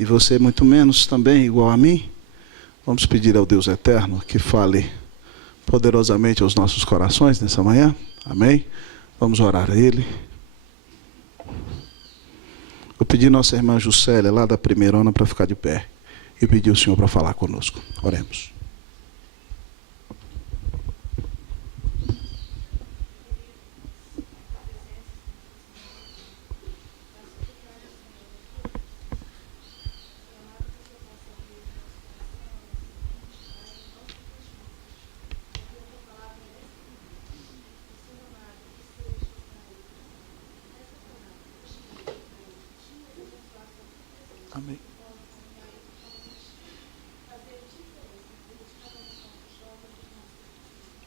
e você muito menos também, igual a mim, vamos pedir ao Deus eterno que fale poderosamente aos nossos corações nessa manhã. Amém? Vamos orar a Ele. Eu pedi a nossa irmã Juscelia, lá da Primeirona, para ficar de pé. E pedi ao Senhor para falar conosco. Oremos. Amém.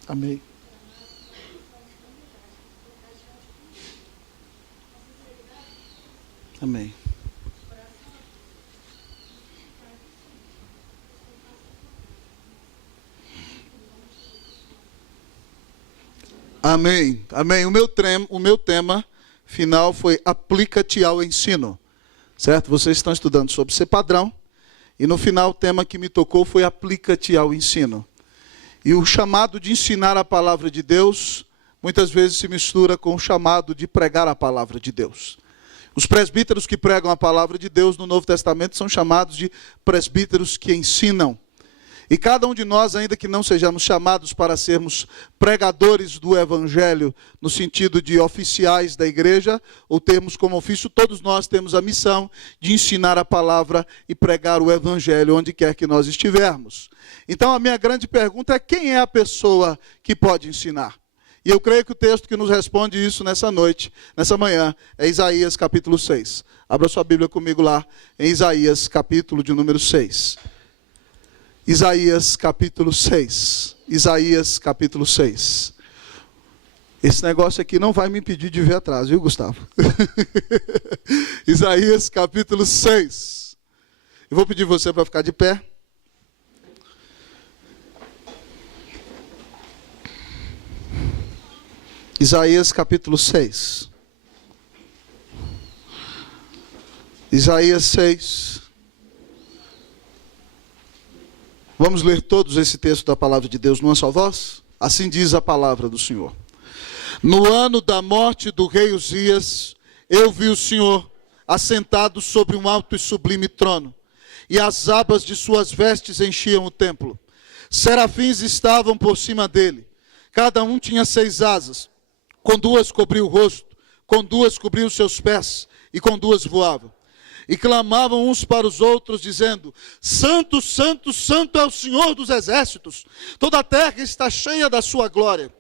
Amém. Amém. Amém. Amém. O meu tema final foi aplica-te ao ensino. Certo? Vocês estão estudando sobre ser padrão. E no final o tema que me tocou foi aplica-te ao ensino. E o chamado de ensinar a palavra de Deus, muitas vezes se mistura com o chamado de pregar a palavra de Deus. Os presbíteros que pregam a palavra de Deus no Novo Testamento são chamados de presbíteros que ensinam. E cada um de nós, ainda que não sejamos chamados para sermos pregadores do Evangelho, no sentido de oficiais da igreja, ou termos como ofício, todos nós temos a missão de ensinar a palavra e pregar o Evangelho onde quer que nós estivermos. Então a minha grande pergunta é: quem é a pessoa que pode ensinar? E eu creio que o texto que nos responde isso nessa noite, nessa manhã, é Isaías capítulo 6. Abra sua Bíblia comigo lá, em Isaías capítulo de número 6. Isaías capítulo 6. Isaías capítulo 6. Esse negócio aqui não vai me impedir de ver atrás, viu, Gustavo? Isaías capítulo 6. Eu vou pedir você para ficar de pé. Isaías capítulo 6. Isaías 6. Vamos ler todos esse texto da palavra de Deus numa só voz? Assim diz a palavra do Senhor. No ano da morte do rei Uzias, eu vi o Senhor assentado sobre um alto e sublime trono, e as abas de suas vestes enchiam o templo. Serafins estavam por cima dele, cada um tinha 6 asas, com 2 cobriu o rosto, com 2 cobriu os seus pés, e com 2 voavam. E clamavam uns para os outros, dizendo: Santo, Santo, Santo é o Senhor dos exércitos, toda a terra está cheia da sua glória.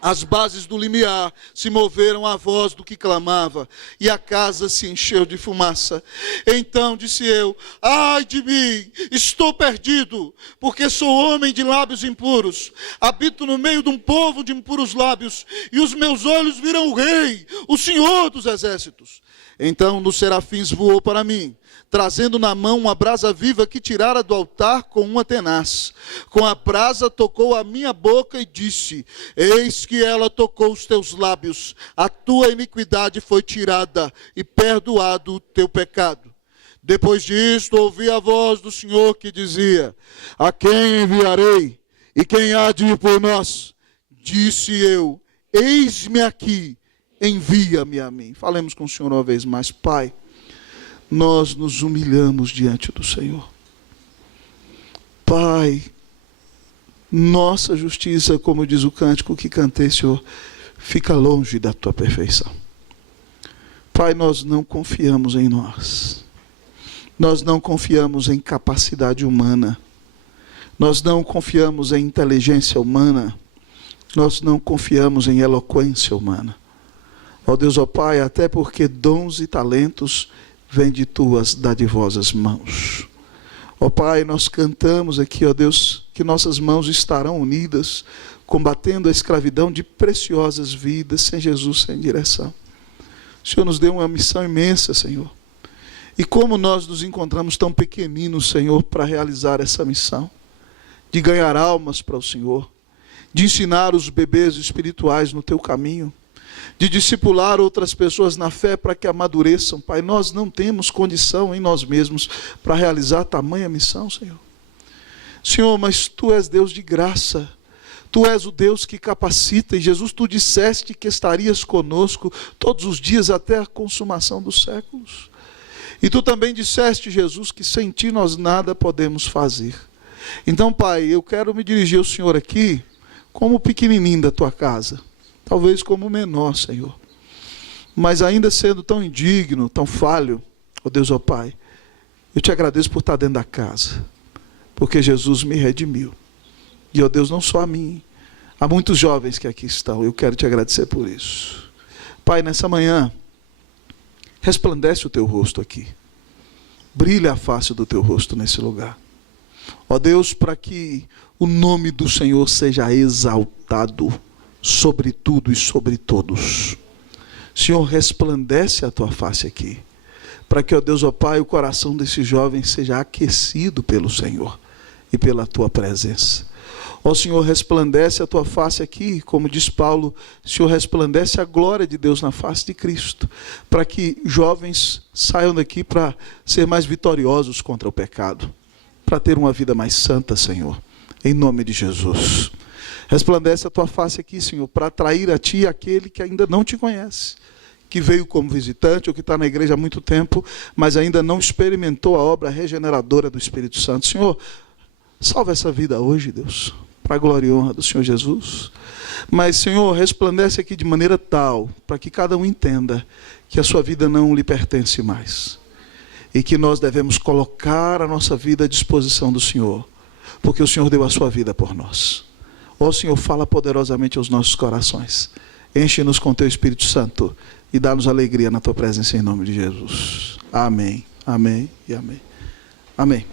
As bases do limiar se moveram à voz do que clamava, e a casa se encheu de fumaça. Então disse eu: ai de mim, estou perdido, porque sou homem de lábios impuros, habito no meio de um povo de impuros lábios, e os meus olhos viram o Rei, o Senhor dos exércitos. Então um dos serafins voou para mim, trazendo na mão uma brasa viva que tirara do altar com uma tenaz. Com a brasa tocou a minha boca e disse: eis que ela tocou os teus lábios, a tua iniquidade foi tirada e perdoado o teu pecado. Depois disto ouvi a voz do Senhor que dizia: a quem enviarei? E quem há de ir por nós? Disse eu: eis-me aqui, envia-me a mim. Falemos com o Senhor uma vez mais. Pai, nós nos humilhamos diante do Senhor. Pai, nossa justiça, como diz o cântico que cantei, Senhor, fica longe da tua perfeição. Pai, nós não confiamos em nós. Nós não confiamos em capacidade humana. Nós não confiamos em inteligência humana. Nós não confiamos em eloquência humana. Ó Deus, ó Pai, até porque dons e talentos vêm de tuas dadivosas mãos. Ó Pai, nós cantamos aqui, ó Deus, que nossas mãos estarão unidas, combatendo a escravidão de preciosas vidas, sem Jesus, sem direção. O Senhor nos deu uma missão imensa, Senhor. E como nós nos encontramos tão pequeninos, Senhor, para realizar essa missão, de ganhar almas para o Senhor, de ensinar os bebês espirituais no teu caminho, de discipular outras pessoas na fé para que amadureçam. Pai, nós não temos condição em nós mesmos para realizar tamanha missão, Senhor. Senhor, mas Tu és Deus de graça. Tu és o Deus que capacita, e Jesus, Tu disseste que estarias conosco todos os dias até a consumação dos séculos. E Tu também disseste, Jesus, que sem Ti nós nada podemos fazer. Então, Pai, eu quero me dirigir ao Senhor aqui como pequenininho da Tua casa, talvez como menor, Senhor, mas ainda sendo tão indigno, tão falho, ó Deus, ó Pai, eu Te agradeço por estar dentro da casa, porque Jesus me redimiu. E, ó Deus, não só a mim, há muitos jovens que aqui estão, eu quero Te agradecer por isso. Pai, nessa manhã, resplandece o Teu rosto aqui, brilha a face do Teu rosto nesse lugar. Ó Deus, para que o nome do Senhor seja exaltado sobre tudo e sobre todos. Senhor, resplandece a Tua face aqui, para que, ó Deus, ó Pai, o coração desse jovem seja aquecido pelo Senhor e pela Tua presença. Ó Senhor, resplandece a Tua face aqui, como diz Paulo, Senhor, resplandece a glória de Deus na face de Cristo, para que jovens saiam daqui para ser mais vitoriosos contra o pecado, para ter uma vida mais santa, Senhor, em nome de Jesus. Resplandece a Tua face aqui, Senhor, para atrair a Ti aquele que ainda não Te conhece, que veio como visitante ou que está na igreja há muito tempo, mas ainda não experimentou a obra regeneradora do Espírito Santo. Senhor, salva essa vida hoje, Deus, para a glória e honra do Senhor Jesus. Mas, Senhor, resplandece aqui de maneira tal, para que cada um entenda que a sua vida não lhe pertence mais, e que nós devemos colocar a nossa vida à disposição do Senhor, porque o Senhor deu a sua vida por nós. Ó Senhor, fala poderosamente aos nossos corações, enche-nos com Teu Espírito Santo, e dá-nos alegria na Tua presença em nome de Jesus. Amém, amém e amém. Amém.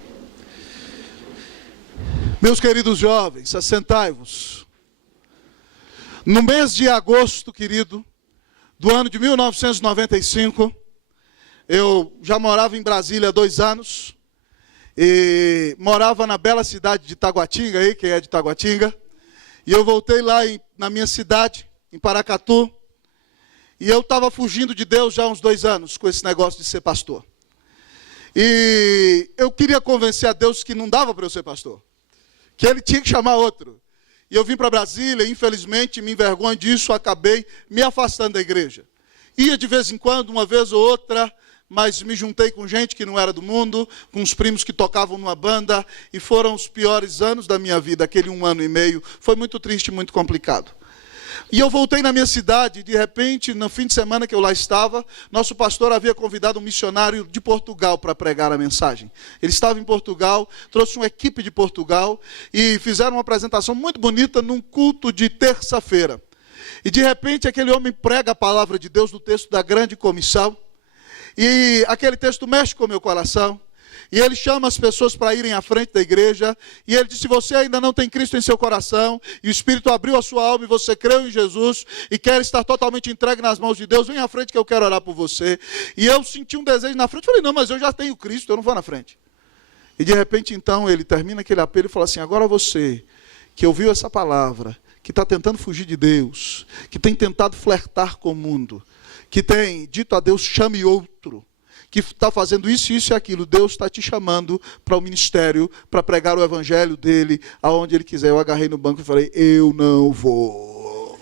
Meus queridos jovens, assentai-vos. No mês de agosto, querido, do ano de 1995, eu já morava em Brasília há 2 anos, e morava na bela cidade de Taguatinga, aí, quem é de Taguatinga, e eu voltei lá na minha cidade, em Paracatu, e eu estava fugindo de Deus já há uns 2 anos, com esse negócio de ser pastor. E eu queria convencer a Deus que não dava para eu ser pastor, que Ele tinha que chamar outro. E eu vim para Brasília, e infelizmente, me envergonho disso, acabei me afastando da igreja. Ia de vez em quando, uma vez ou outra, mas me juntei com gente que não era do mundo, com os primos que tocavam numa banda, e foram os piores anos da minha vida, aquele 1 ano e meio. Foi muito triste, muito complicado. E eu voltei na minha cidade, de repente, no fim de semana que eu lá estava, nosso pastor havia convidado um missionário de Portugal para pregar a mensagem. Ele estava em Portugal, trouxe uma equipe de Portugal e fizeram uma apresentação muito bonita num culto de terça-feira. E de repente aquele homem prega a palavra de Deus no texto da grande comissão, e aquele texto mexe com o meu coração. E ele chama as pessoas para irem à frente da igreja, e ele disse: se você ainda não tem Cristo em seu coração, e o Espírito abriu a sua alma, e você creu em Jesus, e quer estar totalmente entregue nas mãos de Deus, vem à frente que eu quero orar por você. E eu senti um desejo na frente, falei: não, mas eu já tenho Cristo, eu não vou na frente. E de repente então ele termina aquele apelo e fala assim: agora você, que ouviu essa palavra, que está tentando fugir de Deus, que tem tentado flertar com o mundo, que tem dito a Deus: chame outro, que está fazendo isso, isso e aquilo, Deus está te chamando para o ministério, para pregar o evangelho dele, aonde ele quiser. Eu agarrei no banco e falei: eu não vou.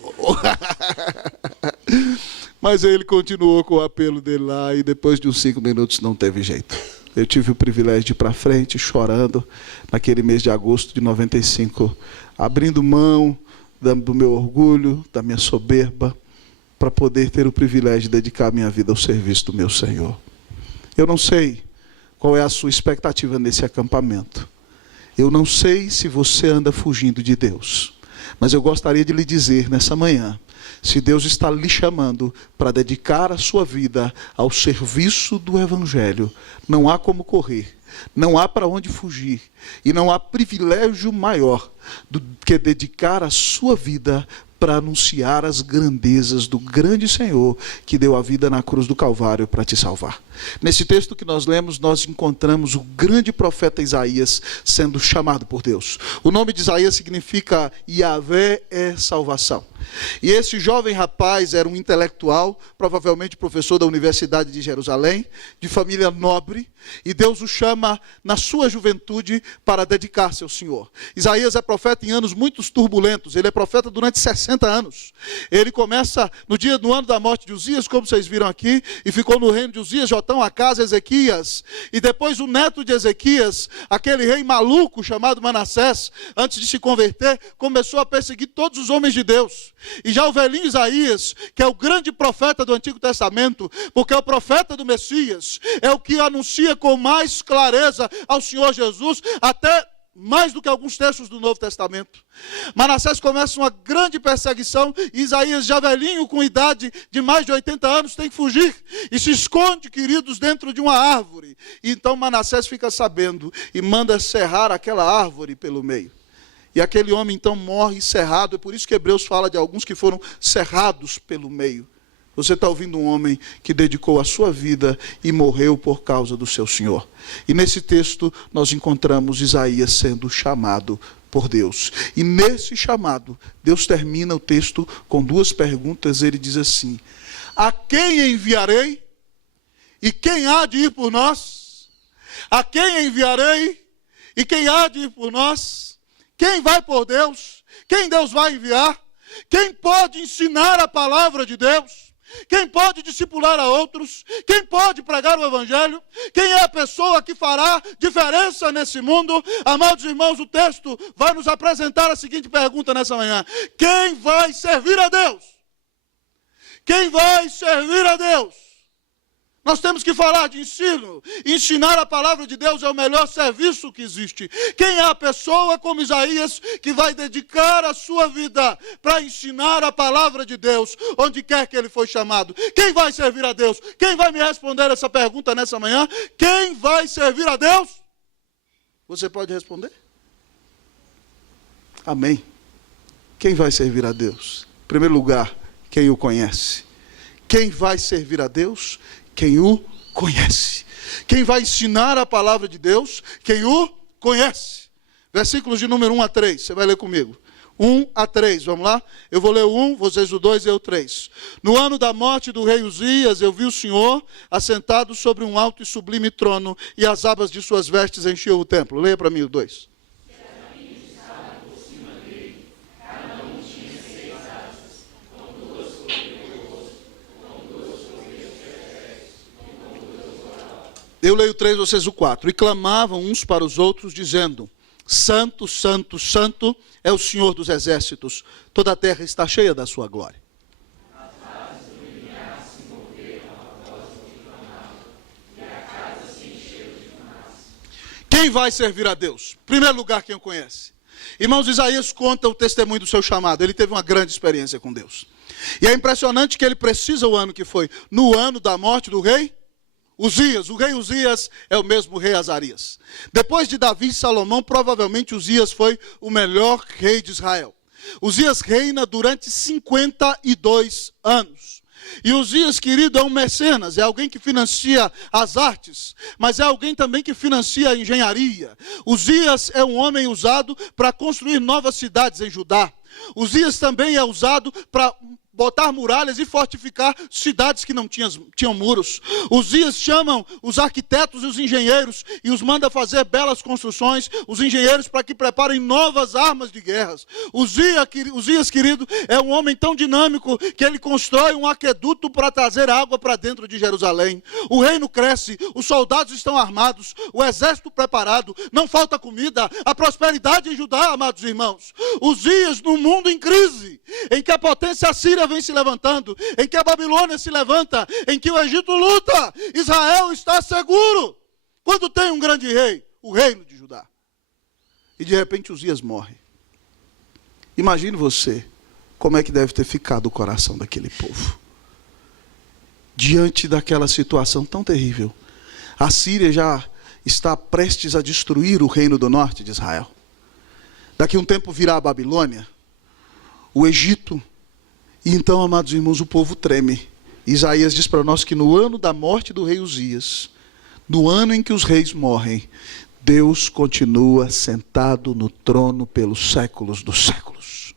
Mas ele continuou com o apelo dele lá, e depois de uns 5 minutos não teve jeito. Eu tive o privilégio de ir para frente, chorando, naquele mês de agosto de 95, abrindo mão do meu orgulho, da minha soberba, para poder ter o privilégio de dedicar a minha vida ao serviço do meu Senhor. Eu não sei qual é a sua expectativa nesse acampamento. Eu não sei se você anda fugindo de Deus. Mas eu gostaria de lhe dizer nessa manhã, se Deus está lhe chamando para dedicar a sua vida ao serviço do Evangelho, não há como correr, não há para onde fugir, e não há privilégio maior do que dedicar a sua vida para anunciar as grandezas do grande Senhor que deu a vida na cruz do Calvário para te salvar. Nesse texto que nós lemos, nós encontramos o grande profeta Isaías sendo chamado por Deus. O nome de Isaías significa Yahvé é salvação. E esse jovem rapaz era um intelectual, provavelmente professor da Universidade de Jerusalém, de família nobre, e Deus o chama na sua juventude para dedicar-se ao Senhor. Isaías é profeta em anos muito turbulentos, ele é profeta durante 60 anos. Ele começa no ano da morte de Uzias, como vocês viram aqui, e ficou no reino de Uzias, Jotão, Acás, Ezequias, e depois o neto de Ezequias, aquele rei maluco chamado Manassés, antes de se converter, começou a perseguir todos os homens de Deus. E já o velhinho Isaías, que é o grande profeta do Antigo Testamento, porque é o profeta do Messias, é o que anuncia com mais clareza ao Senhor Jesus, até mais do que alguns textos do Novo Testamento. Manassés começa uma grande perseguição, e Isaías, já velhinho, com idade de mais de 80 anos, tem que fugir, e se esconde, queridos, dentro de uma árvore. E então Manassés fica sabendo, e manda serrar aquela árvore pelo meio. E aquele homem então morre cerrado, é por isso que Hebreus fala de alguns que foram cerrados pelo meio. Você está ouvindo um homem que dedicou a sua vida e morreu por causa do seu Senhor. E nesse texto nós encontramos Isaías sendo chamado por Deus. E nesse chamado, Deus termina o texto com duas perguntas. Ele diz assim: a quem enviarei? E quem há de ir por nós? A quem enviarei? E quem há de ir por nós? Quem vai por Deus? Quem Deus vai enviar? Quem pode ensinar a palavra de Deus? Quem pode discipular a outros? Quem pode pregar o Evangelho? Quem é a pessoa que fará diferença nesse mundo? Amados irmãos, o texto vai nos apresentar a seguinte pergunta nessa manhã: quem vai servir a Deus? Quem vai servir a Deus? Nós temos que falar de ensino. Ensinar a palavra de Deus é o melhor serviço que existe. Quem é a pessoa como Isaías que vai dedicar a sua vida para ensinar a palavra de Deus, onde quer que ele foi chamado? Quem vai servir a Deus? Quem vai me responder essa pergunta nessa manhã? Quem vai servir a Deus? Você pode responder? Amém. Quem vai servir a Deus? Em primeiro lugar, quem o conhece. Quem vai servir a Deus? Quem o conhece. Quem vai ensinar a palavra de Deus? Quem o conhece. Versículos de número 1 a 3, você vai ler comigo. 1 a 3, vamos lá? Eu vou ler o 1, vocês o 2 e eu o 3. No ano da morte do rei Uzias, eu vi o Senhor assentado sobre um alto e sublime trono, e as abas de suas vestes enchiam o templo. Leia para mim o 2. Eu leio o 3, vocês o 4. E clamavam uns para os outros, dizendo: Santo, Santo, Santo é o Senhor dos exércitos. Toda a terra está cheia da sua glória. Quem vai servir a Deus? Em primeiro lugar, quem o conhece. Irmãos, Isaías conta o testemunho do seu chamado. Ele teve uma grande experiência com Deus. E é impressionante que ele precisa o ano que foi. No ano da morte do rei Uzias. O rei Uzias é o mesmo rei Azarias. Depois de Davi e Salomão, provavelmente Uzias foi o melhor rei de Israel. Uzias reina durante 52 anos. E Uzias, querido, é um mecenas, é alguém que financia as artes, mas é alguém também que financia a engenharia. Uzias é um homem usado para construir novas cidades em Judá. Uzias também é usado para botar muralhas e fortificar cidades que não tinham muros. Uzias chamam os arquitetos e os engenheiros e os manda fazer belas construções, os engenheiros, para que preparem novas armas de guerras. Uzias, querido, é um homem tão dinâmico que ele constrói um aqueduto para trazer água para dentro de Jerusalém. O reino cresce, os soldados estão armados, o exército preparado, não falta comida, a prosperidade em Judá, amados irmãos. Uzias, num mundo em crise, em que a potência assíria vem se levantando, em que a Babilônia se levanta, em que o Egito luta, Israel está seguro. Quando tem um grande rei, o reino de Judá. E de repente Uzias morre. Imagine você, como é que deve ter ficado o coração daquele povo. Diante daquela situação tão terrível. A Síria já está prestes a destruir o reino do norte de Israel. Daqui a um tempo virá a Babilônia, o Egito. E então, amados irmãos, o povo treme. Isaías diz para nós que no ano da morte do rei Uzias, no ano em que os reis morrem, Deus continua sentado no trono pelos séculos dos séculos.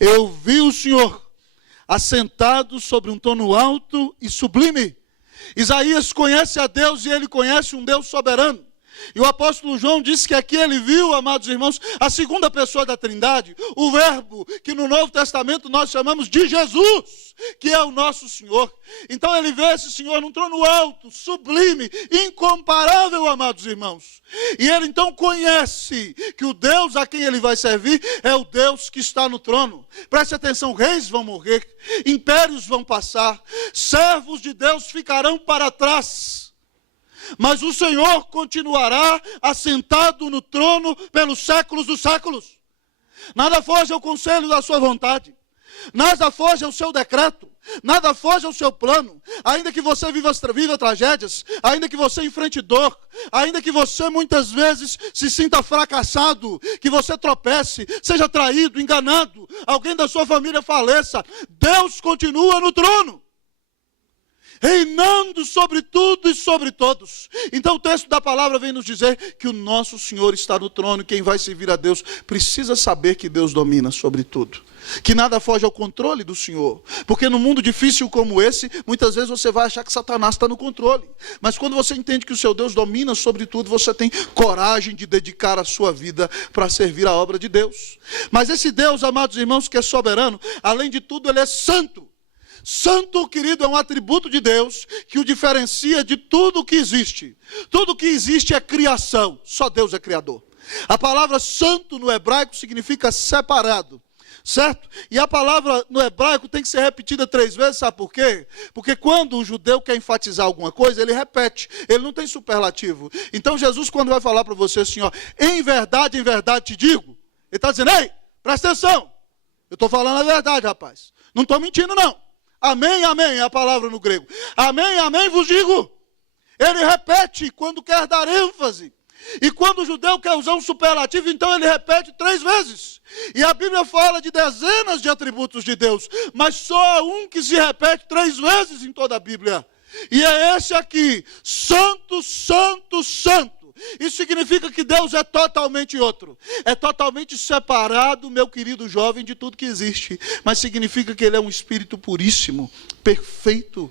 Eu vi o Senhor assentado sobre um trono alto e sublime. Isaías conhece a Deus e ele conhece um Deus soberano. E o apóstolo João disse que aqui ele viu, amados irmãos, a segunda pessoa da Trindade, o Verbo, que no Novo Testamento nós chamamos de Jesus, que é o nosso Senhor. Então ele vê esse Senhor num trono alto, sublime, incomparável, amados irmãos. E ele então conhece que o Deus a quem ele vai servir é o Deus que está no trono. Preste atenção, reis vão morrer, impérios vão passar, servos de Deus ficarão para trás. Mas o Senhor continuará assentado no trono pelos séculos dos séculos. Nada foge ao conselho da sua vontade. Nada foge ao seu decreto. Nada foge ao seu plano. Ainda que você viva tragédias, ainda que você enfrente dor, ainda que você muitas vezes se sinta fracassado, que você tropece, seja traído, enganado, alguém da sua família faleça, Deus continua no trono, reinando sobre tudo e sobre todos. Então o texto da palavra vem nos dizer que o nosso Senhor está no trono. Quem vai servir a Deus precisa saber que Deus domina sobre tudo, que nada foge ao controle do Senhor. Porque num mundo difícil como esse, muitas vezes você vai achar que Satanás está no controle. Mas quando você entende que o seu Deus domina sobre tudo, você tem coragem de dedicar a sua vida para servir a obra de Deus. Mas esse Deus, amados irmãos, que é soberano, além de tudo, ele é santo. Santo, querido, é um atributo de Deus que o diferencia de tudo que existe. Tudo que existe é criação, só Deus é criador. A palavra santo no hebraico significa separado, certo? E a palavra no hebraico tem que ser repetida 3 vezes, sabe por quê? Porque quando o judeu quer enfatizar alguma coisa, ele repete, ele não tem superlativo. Então Jesus, quando vai falar para você assim, ó, em verdade te digo, ele está dizendo, ei, presta atenção, eu estou falando a verdade, rapaz, não estou mentindo não. Amém, amém, é a palavra no grego. Amém, amém, vos digo. Ele repete quando quer dar ênfase. E quando o judeu quer usar um superlativo, então ele repete 3 vezes. E a Bíblia fala de dezenas de atributos de Deus, mas só há um que se repete 3 vezes em toda a Bíblia. E é esse aqui, santo, santo, santo. Isso significa que Deus é totalmente outro. É totalmente separado, meu querido jovem, de tudo que existe. Mas significa que ele é um espírito puríssimo, perfeito.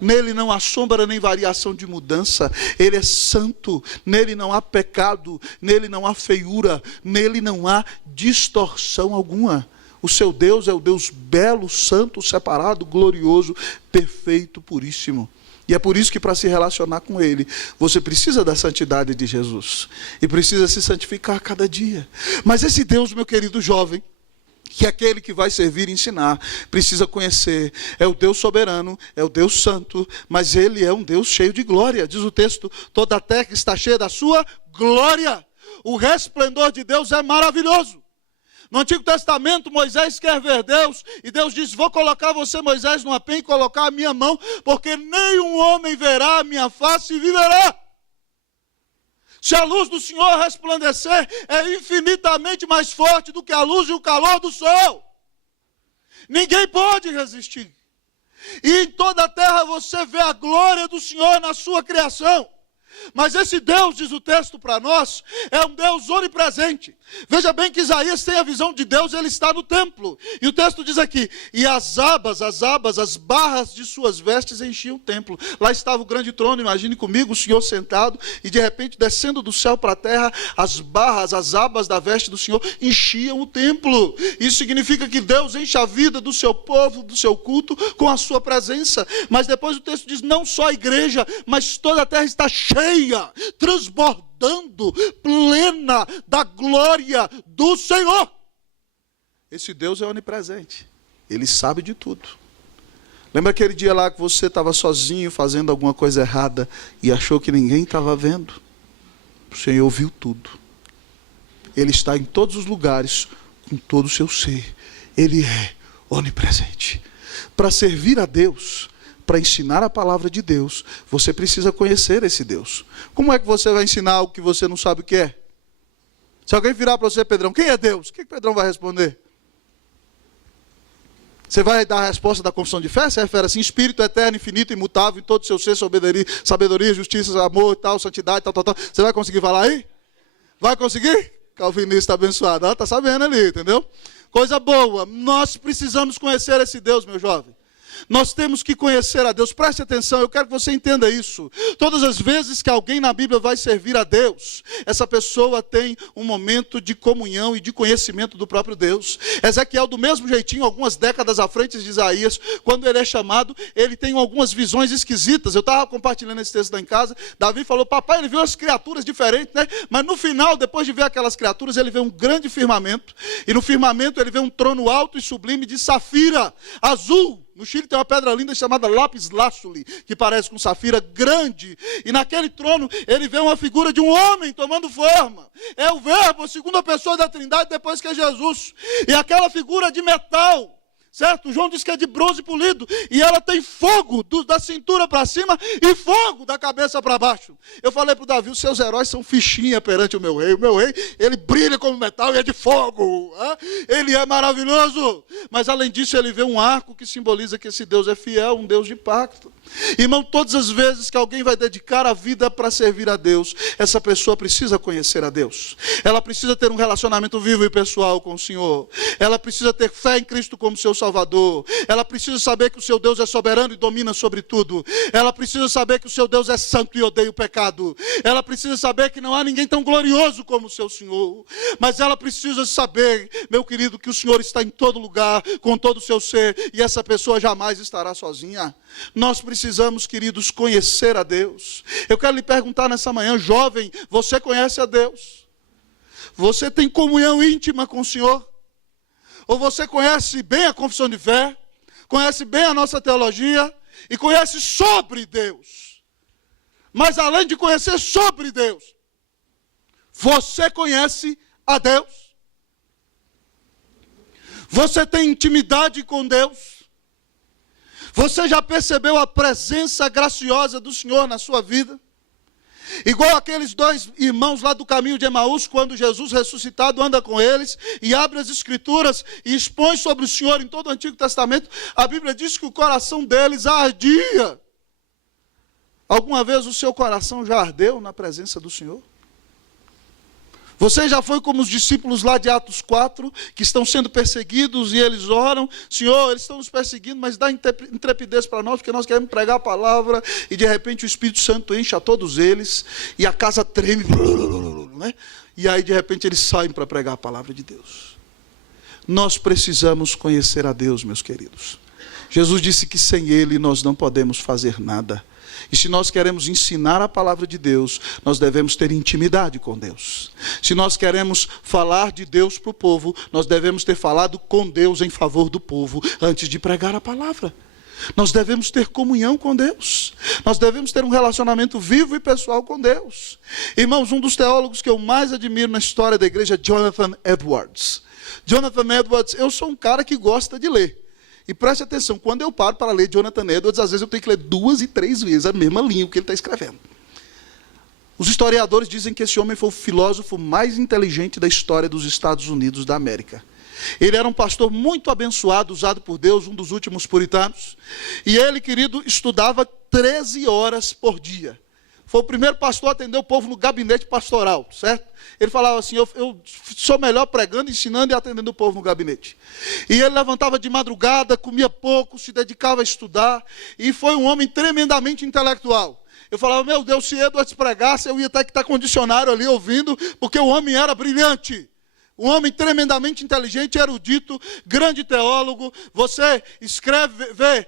Nele não há sombra nem variação de mudança. Ele é santo. Nele não há pecado. Nele não há feiura. Nele não há distorção alguma. O seu Deus é o Deus belo, santo, separado, glorioso, perfeito, puríssimo. E é por isso que para se relacionar com Ele, você precisa da santidade de Jesus. E precisa se santificar a cada dia. Mas esse Deus, meu querido jovem, que é aquele que vai servir e ensinar, precisa conhecer. É o Deus soberano, é o Deus santo, mas Ele é um Deus cheio de glória. Diz o texto, toda a terra está cheia da sua glória. O resplendor de Deus é maravilhoso. No Antigo Testamento, Moisés quer ver Deus, e Deus diz, vou colocar você, Moisés, numa penha e colocar a minha mão, porque nenhum homem verá a minha face e viverá. Se a luz do Senhor resplandecer, é infinitamente mais forte do que a luz e o calor do sol. Ninguém pode resistir. E em toda a terra você vê a glória do Senhor na sua criação. Mas esse Deus, diz o texto para nós, é um Deus onipresente. Veja bem que Isaías tem a visão de Deus, ele está no templo. E o texto diz aqui, e as barras de suas vestes enchiam o templo. Lá estava o grande trono, imagine comigo, o Senhor sentado, e de repente descendo do céu para a terra, as abas da veste do Senhor enchiam o templo. Isso significa que Deus enche a vida do seu povo, do seu culto, com a sua presença. Mas depois o texto diz, não só a igreja, mas toda a terra está cheia, transbordando, plena da glória do Senhor. Esse Deus é onipresente. Ele sabe de tudo. Lembra aquele dia lá que você estava sozinho fazendo alguma coisa errada e achou que ninguém estava vendo? O Senhor viu tudo. Ele está em todos os lugares, com todo o seu ser. Ele é onipresente. Para servir a Deus, para ensinar a palavra de Deus, você precisa conhecer esse Deus. Como é que você vai ensinar algo que você não sabe o que é? Se alguém virar para você, Pedrão, quem é Deus? O que Pedrão vai responder? Você vai dar a resposta da confissão de fé? Você refere assim, Espírito eterno, infinito, imutável, em todo o seu ser, sabedoria, justiça, amor, tal, santidade, tal. Você vai conseguir falar aí? Vai conseguir? Calvinista abençoado, está sabendo ali, entendeu? Coisa boa. Nós precisamos conhecer esse Deus, meu jovem. Nós temos que conhecer a Deus. Preste atenção, eu quero que você entenda isso. Todas as vezes que alguém na Bíblia vai servir a Deus, essa pessoa tem um momento de comunhão e de conhecimento do próprio Deus. Ezequiel, do mesmo jeitinho, algumas décadas à frente de Isaías, quando ele é chamado, ele tem algumas visões esquisitas. Eu estava compartilhando esse texto lá em casa. Davi falou, papai, ele viu as criaturas diferentes, né? Mas no final, depois de ver aquelas criaturas, ele vê um grande firmamento. E no firmamento ele vê um trono alto e sublime de safira, azul. No Chile tem uma pedra linda chamada lápis lazuli, que parece com safira, grande. E naquele trono ele vê uma figura de um homem tomando forma. É o Verbo, a segunda pessoa da Trindade, depois que é Jesus. E aquela figura de metal, certo? João diz que é de bronze polido. E ela tem fogo da cintura para cima e fogo da cabeça para baixo. Eu falei para o Davi, os seus heróis são fichinha perante o meu rei. O meu rei, ele brilha como metal e é de fogo. Ele é maravilhoso. Mas além disso, ele vê um arco que simboliza que esse Deus é fiel, um Deus de pacto. Irmão, todas as vezes que alguém vai dedicar a vida para servir a Deus, essa pessoa precisa conhecer a Deus. Ela precisa ter um relacionamento vivo e pessoal com o Senhor. Ela precisa ter fé em Cristo como seu Salvador. Ela precisa saber que o seu Deus é soberano e domina sobre tudo. Ela precisa saber que o seu Deus é santo e odeia o pecado. Ela precisa saber que não há ninguém tão glorioso como o seu Senhor. Mas ela precisa saber, meu querido, que o Senhor está em todo lugar, com todo o seu ser, e essa pessoa jamais estará sozinha. Nós precisamos, queridos, conhecer a Deus. Eu quero lhe perguntar nessa manhã, jovem, você conhece a Deus? Você tem comunhão íntima com o Senhor? Ou você conhece bem a confissão de fé, conhece bem a nossa teologia e conhece sobre Deus? Mas além de conhecer sobre Deus, você conhece a Deus? Você tem intimidade com Deus? Você já percebeu a presença graciosa do Senhor na sua vida? Igual aqueles dois irmãos lá do caminho de Emaús, quando Jesus ressuscitado anda com eles e abre as Escrituras e expõe sobre o Senhor em todo o Antigo Testamento, a Bíblia diz que o coração deles ardia. Alguma vez o seu coração já ardeu na presença do Senhor? Você já foi como os discípulos lá de Atos 4, que estão sendo perseguidos e eles oram, Senhor, eles estão nos perseguindo, mas dá intrepidez para nós, porque nós queremos pregar a palavra, e de repente o Espírito Santo enche a todos eles, e a casa treme, né? E aí de repente eles saem para pregar a palavra de Deus. Nós precisamos conhecer a Deus, meus queridos. Jesus disse que sem Ele nós não podemos fazer nada. E se nós queremos ensinar a palavra de Deus, nós devemos ter intimidade com Deus. Se nós queremos falar de Deus para o povo, nós devemos ter falado com Deus em favor do povo, antes de pregar a palavra. Nós devemos ter comunhão com Deus. Nós devemos ter um relacionamento vivo e pessoal com Deus. Irmãos, um dos teólogos que eu mais admiro na história da igreja é Jonathan Edwards. Jonathan Edwards, eu sou um cara que gosta de ler. E preste atenção, quando eu paro para ler Jonathan Edwards, às vezes eu tenho que ler 2 e 3 vezes a mesma linha que ele está escrevendo. Os historiadores dizem que esse homem foi o filósofo mais inteligente da história dos Estados Unidos da América. Ele era um pastor muito abençoado, usado por Deus, um dos últimos puritanos. E ele, querido, estudava 13 horas por dia. Foi o primeiro pastor a atender o povo no gabinete pastoral, certo? Ele falava assim, eu sou melhor pregando, ensinando e atendendo o povo no gabinete. E ele levantava de madrugada, comia pouco, se dedicava a estudar, e foi um homem tremendamente intelectual. Eu falava, meu Deus, se Edwards pregasse, eu ia ter que estar com dicionário ali ouvindo, porque o homem era brilhante. Um homem tremendamente inteligente, erudito, grande teólogo. Você vê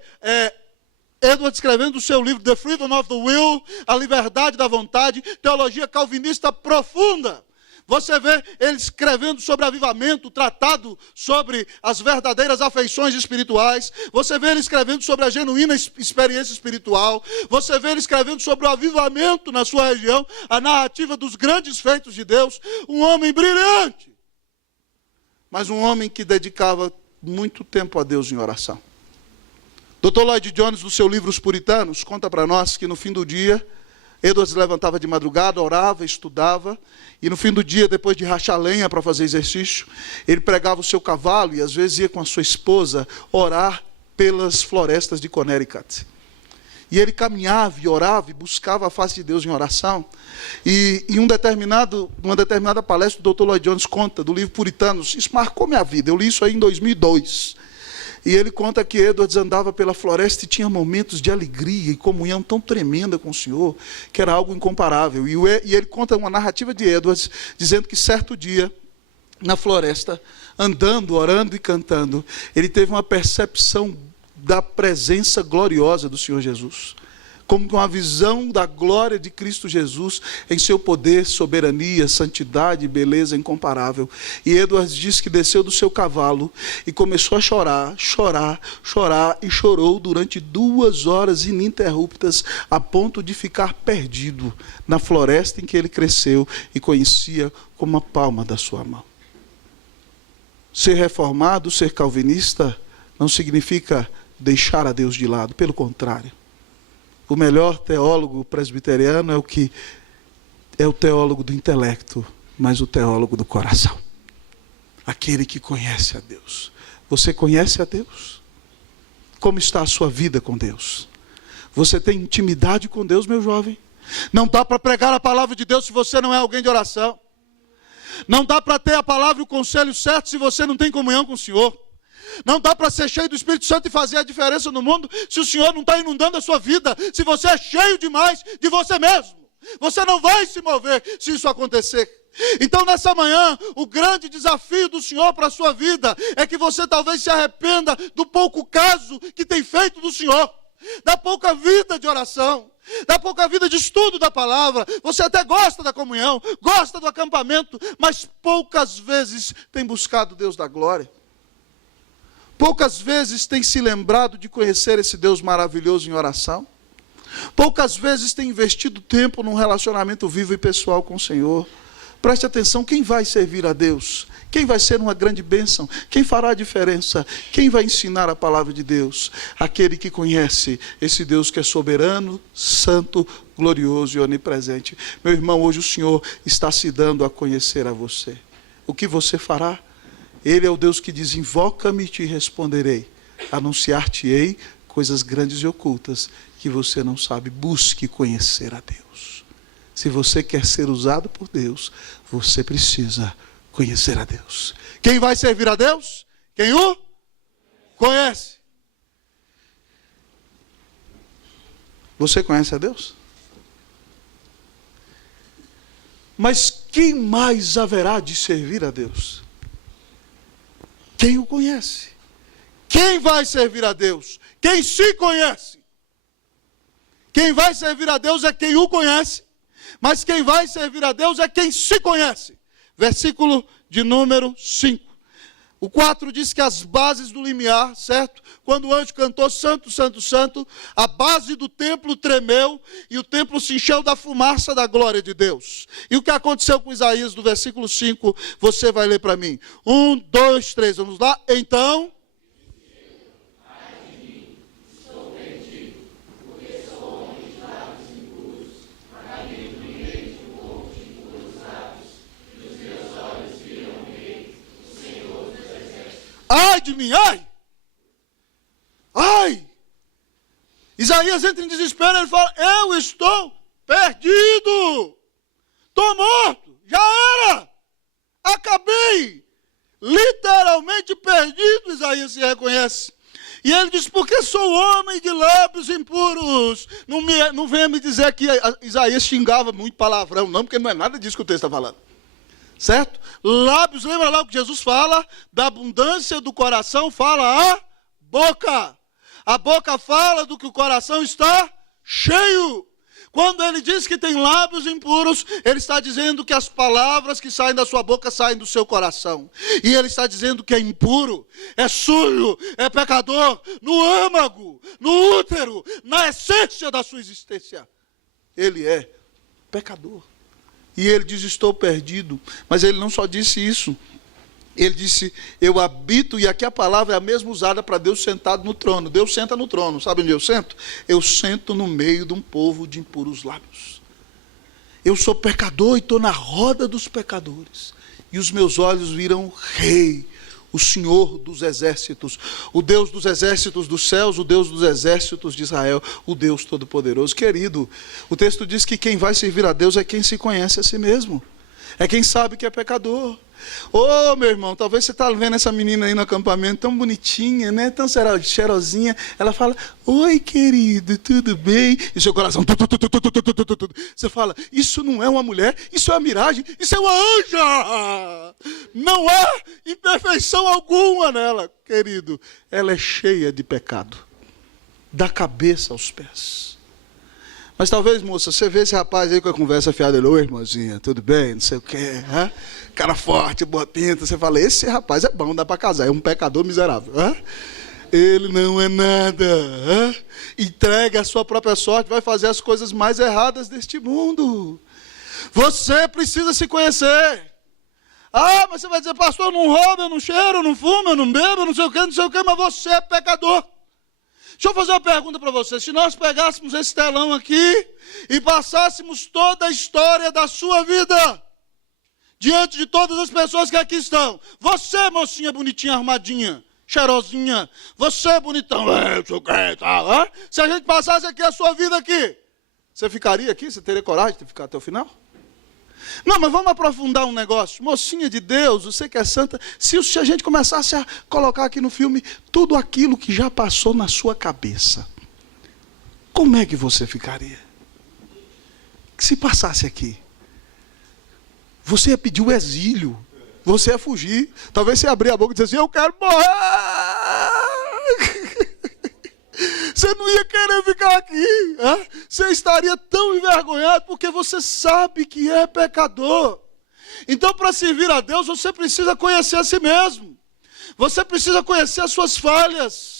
Edwards escrevendo o seu livro The Freedom of the Will, A Liberdade da Vontade, teologia calvinista profunda. Você vê ele escrevendo sobre avivamento, tratado sobre as verdadeiras afeições espirituais. Você vê ele escrevendo sobre a genuína experiência espiritual. Você vê ele escrevendo sobre o avivamento na sua região, a narrativa dos grandes feitos de Deus. Um homem brilhante, mas um homem que dedicava muito tempo a Deus em oração. Dr. Lloyd Jones, no seu livro Os Puritanos, conta para nós que no fim do dia, Edwards levantava de madrugada, orava, estudava, e no fim do dia, depois de rachar lenha para fazer exercício, ele pregava o seu cavalo e às vezes ia com a sua esposa orar pelas florestas de Connecticut. E ele caminhava e orava e buscava a face de Deus em oração. E em uma determinada palestra, o Dr. Lloyd Jones conta do livro Puritanos. Isso marcou minha vida. Eu li isso aí em 2002. E ele conta que Edwards andava pela floresta e tinha momentos de alegria e comunhão tão tremenda com o Senhor, que era algo incomparável. E ele conta uma narrativa de Edwards, dizendo que certo dia, na floresta, andando, orando e cantando, ele teve uma percepção da presença gloriosa do Senhor Jesus, como uma visão da glória de Cristo Jesus em seu poder, soberania, santidade e beleza incomparável. E Edwards diz que desceu do seu cavalo e começou a chorar, e chorou durante 2 horas ininterruptas, a ponto de ficar perdido na floresta em que ele cresceu e conhecia como a palma da sua mão. Ser reformado, ser calvinista, não significa deixar a Deus de lado, pelo contrário. O melhor teólogo presbiteriano é o teólogo do intelecto, mas o teólogo do coração. Aquele que conhece a Deus. Você conhece a Deus? Como está a sua vida com Deus? Você tem intimidade com Deus, meu jovem? Não dá para pregar a palavra de Deus se você não é alguém de oração. Não dá para ter a palavra e o conselho certo se você não tem comunhão com o Senhor. Não dá para ser cheio do Espírito Santo e fazer a diferença no mundo se o Senhor não está inundando a sua vida, se você é cheio demais de você mesmo. Você não vai se mover se isso acontecer. Então nessa manhã, o grande desafio do Senhor para a sua vida é que você talvez se arrependa do pouco caso que tem feito do Senhor, da pouca vida de oração, da pouca vida de estudo da palavra. Você até gosta da comunhão, gosta do acampamento, mas poucas vezes tem buscado Deus da glória. Poucas vezes tem se lembrado de conhecer esse Deus maravilhoso em oração. Poucas vezes tem investido tempo num relacionamento vivo e pessoal com o Senhor. Preste atenção, quem vai servir a Deus? Quem vai ser uma grande bênção? Quem fará a diferença? Quem vai ensinar a palavra de Deus? Aquele que conhece esse Deus que é soberano, santo, glorioso e onipresente. Meu irmão, hoje o Senhor está se dando a conhecer a você. O que você fará? Ele é o Deus que diz: invoca-me e te responderei. Anunciar-te-ei coisas grandes e ocultas que você não sabe. Busque conhecer a Deus. Se você quer ser usado por Deus, você precisa conhecer a Deus. Quem vai servir a Deus? Quem o conhece. Você conhece a Deus? Mas quem mais haverá de servir a Deus? Quem o conhece? Quem vai servir a Deus? Quem se conhece? Quem vai servir a Deus é quem o conhece, mas quem vai servir a Deus é quem se conhece. Versículo de número 5. O 4 diz que as bases do limiar, certo? Quando o anjo cantou santo, santo, santo, a base do templo tremeu e o templo se encheu da fumaça da glória de Deus. E o que aconteceu com Isaías no versículo 5, você vai ler para mim. 1, 2, 3, vamos lá? Então... ai de mim, ai! Ai! Isaías entra em desespero, ele fala: eu estou perdido! Estou morto! Já era! Acabei! Literalmente perdido, Isaías se reconhece. E ele diz: porque sou homem de lábios impuros. Não venha me dizer que Isaías xingava muito palavrão, não, porque não é nada disso que o texto está falando. Certo? Lábios, lembra lá o que Jesus fala? Da abundância do coração fala a boca. A boca fala do que o coração está cheio. Quando ele diz que tem lábios impuros, ele está dizendo que as palavras que saem da sua boca saem do seu coração. E ele está dizendo que é impuro, é sujo, é pecador, no âmago, no útero, na essência da sua existência. Ele é pecador. E ele diz: estou perdido. Mas ele não só disse isso. Ele disse: eu habito, e aqui a palavra é a mesma usada para Deus sentado no trono. Deus senta no trono. Sabe onde eu sento? Eu sento no meio de um povo de impuros lábios. Eu sou pecador e estou na roda dos pecadores. E os meus olhos viram o Rei, o Senhor dos exércitos, o Deus dos exércitos dos céus, o Deus dos exércitos de Israel, o Deus Todo-Poderoso. Querido, o texto diz que quem vai servir a Deus é quem se conhece a si mesmo, é quem sabe que é pecador. Ô, meu irmão, talvez você está vendo essa menina aí no acampamento, tão bonitinha, né? Tão cheirosinha. Ela fala, oi, querido, tudo bem? E seu coração, você fala, isso não é uma mulher, isso é uma miragem, isso é uma anja. Não há imperfeição alguma nela, querido. Ela é cheia de pecado, da cabeça aos pés. Mas talvez, moça, você vê esse rapaz aí com a conversa fiada, oi, irmãzinha, tudo bem, não sei o quê, hein? Cara forte, boa pinta, você fala, esse rapaz é bom, dá para casar, é um pecador miserável. Hein? Ele não é nada, hein? Entrega a sua própria sorte, vai fazer as coisas mais erradas deste mundo. Você precisa se conhecer. Ah, mas você vai dizer, pastor, eu não roubo, eu não cheiro, eu não fumo, eu não bebo, eu não sei o quê, mas você é pecador. Deixa eu fazer uma pergunta para você. Se nós pegássemos esse telão aqui e passássemos toda a história da sua vida diante de todas as pessoas que aqui estão. Você, mocinha bonitinha, arrumadinha, cheirosinha. Você, bonitão, tal. Se a gente passasse aqui a sua vida aqui, você ficaria aqui? Você teria coragem de ficar até o final? Não, mas vamos aprofundar um negócio. Mocinha de Deus, você que é santa, se a gente começasse a colocar aqui no filme tudo aquilo que já passou na sua cabeça, como é que você ficaria? Se passasse aqui, você ia pedir o exílio, você ia fugir, talvez você ia abrir a boca e dizer assim, eu quero morrer. Você não ia querer ficar aqui, hein? Você estaria tão envergonhado porque você sabe que é pecador. Então, para servir a Deus, você precisa conhecer a si mesmo. Você precisa conhecer as suas falhas.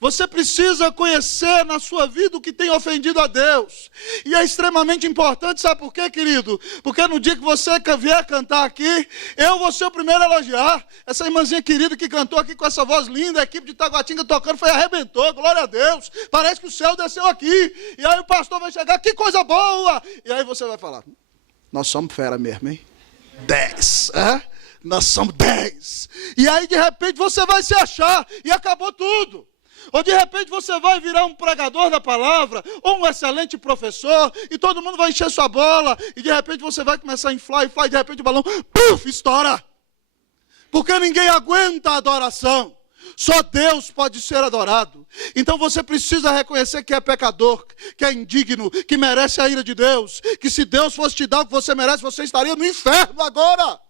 Você precisa conhecer na sua vida o que tem ofendido a Deus. E é extremamente importante, sabe por quê, querido? Porque no dia que você vier cantar aqui, eu vou ser o primeiro a elogiar. Essa irmãzinha querida que cantou aqui com essa voz linda, a equipe de Taguatinga tocando, arrebentou, glória a Deus. Parece que o céu desceu aqui. E aí o pastor vai chegar, que coisa boa! E aí você vai falar, nós somos fera mesmo, hein? 10, nós somos 10. E aí de repente você vai se achar e acabou tudo. Ou de repente você vai virar um pregador da palavra, ou um excelente professor, e todo mundo vai encher sua bola, e de repente você vai começar a inflar, e de repente o balão, puf, estoura. Porque ninguém aguenta a adoração. Só Deus pode ser adorado. Então você precisa reconhecer que é pecador, que é indigno, que merece a ira de Deus, que se Deus fosse te dar o que você merece, você estaria no inferno agora,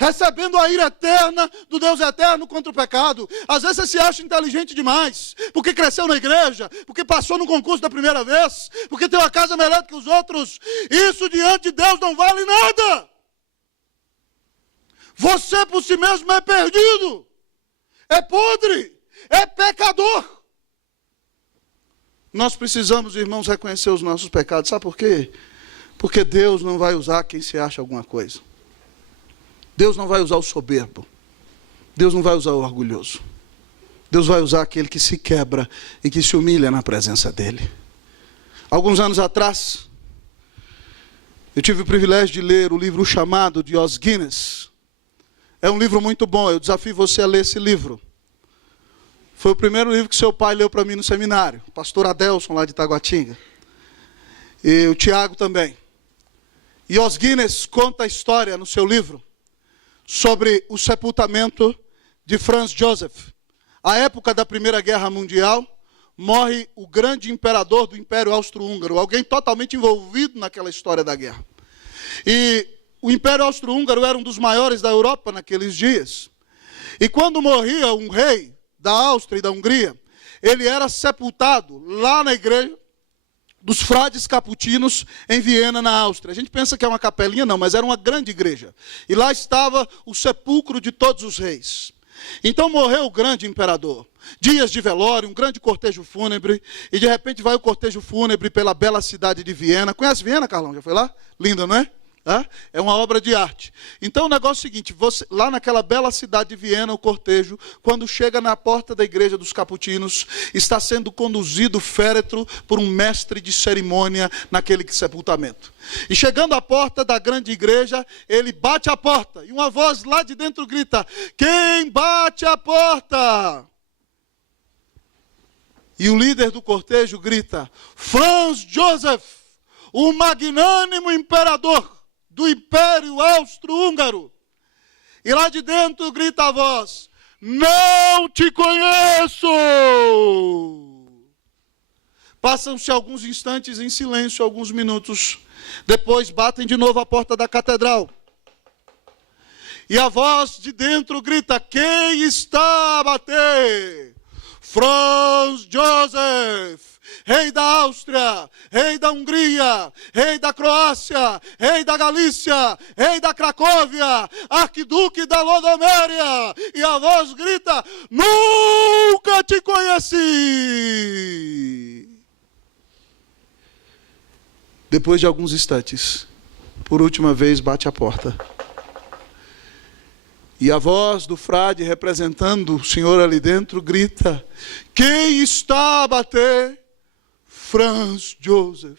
recebendo a ira eterna do Deus eterno contra o pecado. Às vezes você se acha inteligente demais, porque cresceu na igreja, porque passou no concurso da primeira vez, porque tem uma casa melhor do que os outros. Isso diante de Deus não vale nada. Você por si mesmo é perdido, é podre, é pecador. Nós precisamos, irmãos, reconhecer os nossos pecados. Sabe por quê? Porque Deus não vai usar quem se acha alguma coisa. Deus não vai usar o soberbo. Deus não vai usar o orgulhoso. Deus vai usar aquele que se quebra e que se humilha na presença dele. Alguns anos atrás, eu tive o privilégio de ler o livro Chamado, de Os Guinness. É um livro muito bom, eu desafio você a ler esse livro. Foi o primeiro livro que seu pai leu para mim no seminário. O pastor Adelson, lá de Taguatinga. E o Tiago também. E Os Guinness conta a história no seu livro sobre o sepultamento de Franz Joseph. À época da Primeira Guerra Mundial, morre o grande imperador do Império Austro-Húngaro, alguém totalmente envolvido naquela história da guerra. E o Império Austro-Húngaro era um dos maiores da Europa naqueles dias. E quando morria um rei da Áustria e da Hungria, ele era sepultado lá na igreja dos frades capuchinos em Viena, na Áustria. A gente pensa que é uma capelinha, não, mas era uma grande igreja. E lá estava o sepulcro de todos os reis. Então morreu o grande imperador. Dias de velório, um grande cortejo fúnebre, e de repente vai o cortejo fúnebre pela bela cidade de Viena. Conhece Viena, Carlão? Já foi lá? Linda, não é? É uma obra de arte. Então o negócio é o seguinte, lá naquela bela cidade de Viena, o cortejo, quando chega na porta da igreja dos Caputinos, está sendo conduzido o féretro por um mestre de cerimônia naquele sepultamento. E chegando à porta da grande igreja, ele bate a porta, e uma voz lá de dentro grita: quem bate a porta? E o líder do cortejo grita: Franz Josef, o magnânimo imperador do Império Austro-Húngaro. E lá de dentro grita a voz: não te conheço! Passam-se alguns instantes em silêncio, alguns minutos. Depois batem de novo a porta da catedral. E a voz de dentro grita: quem está a bater? Franz Josef, rei da Áustria, rei da Hungria, rei da Croácia, rei da Galícia, rei da Cracóvia, arquiduque da Lodoméria. E a voz grita: nunca te conheci! Depois de alguns instantes, por última vez bate a porta. E a voz do frade, representando o senhor ali dentro, grita: quem está a bater? Franz Josef,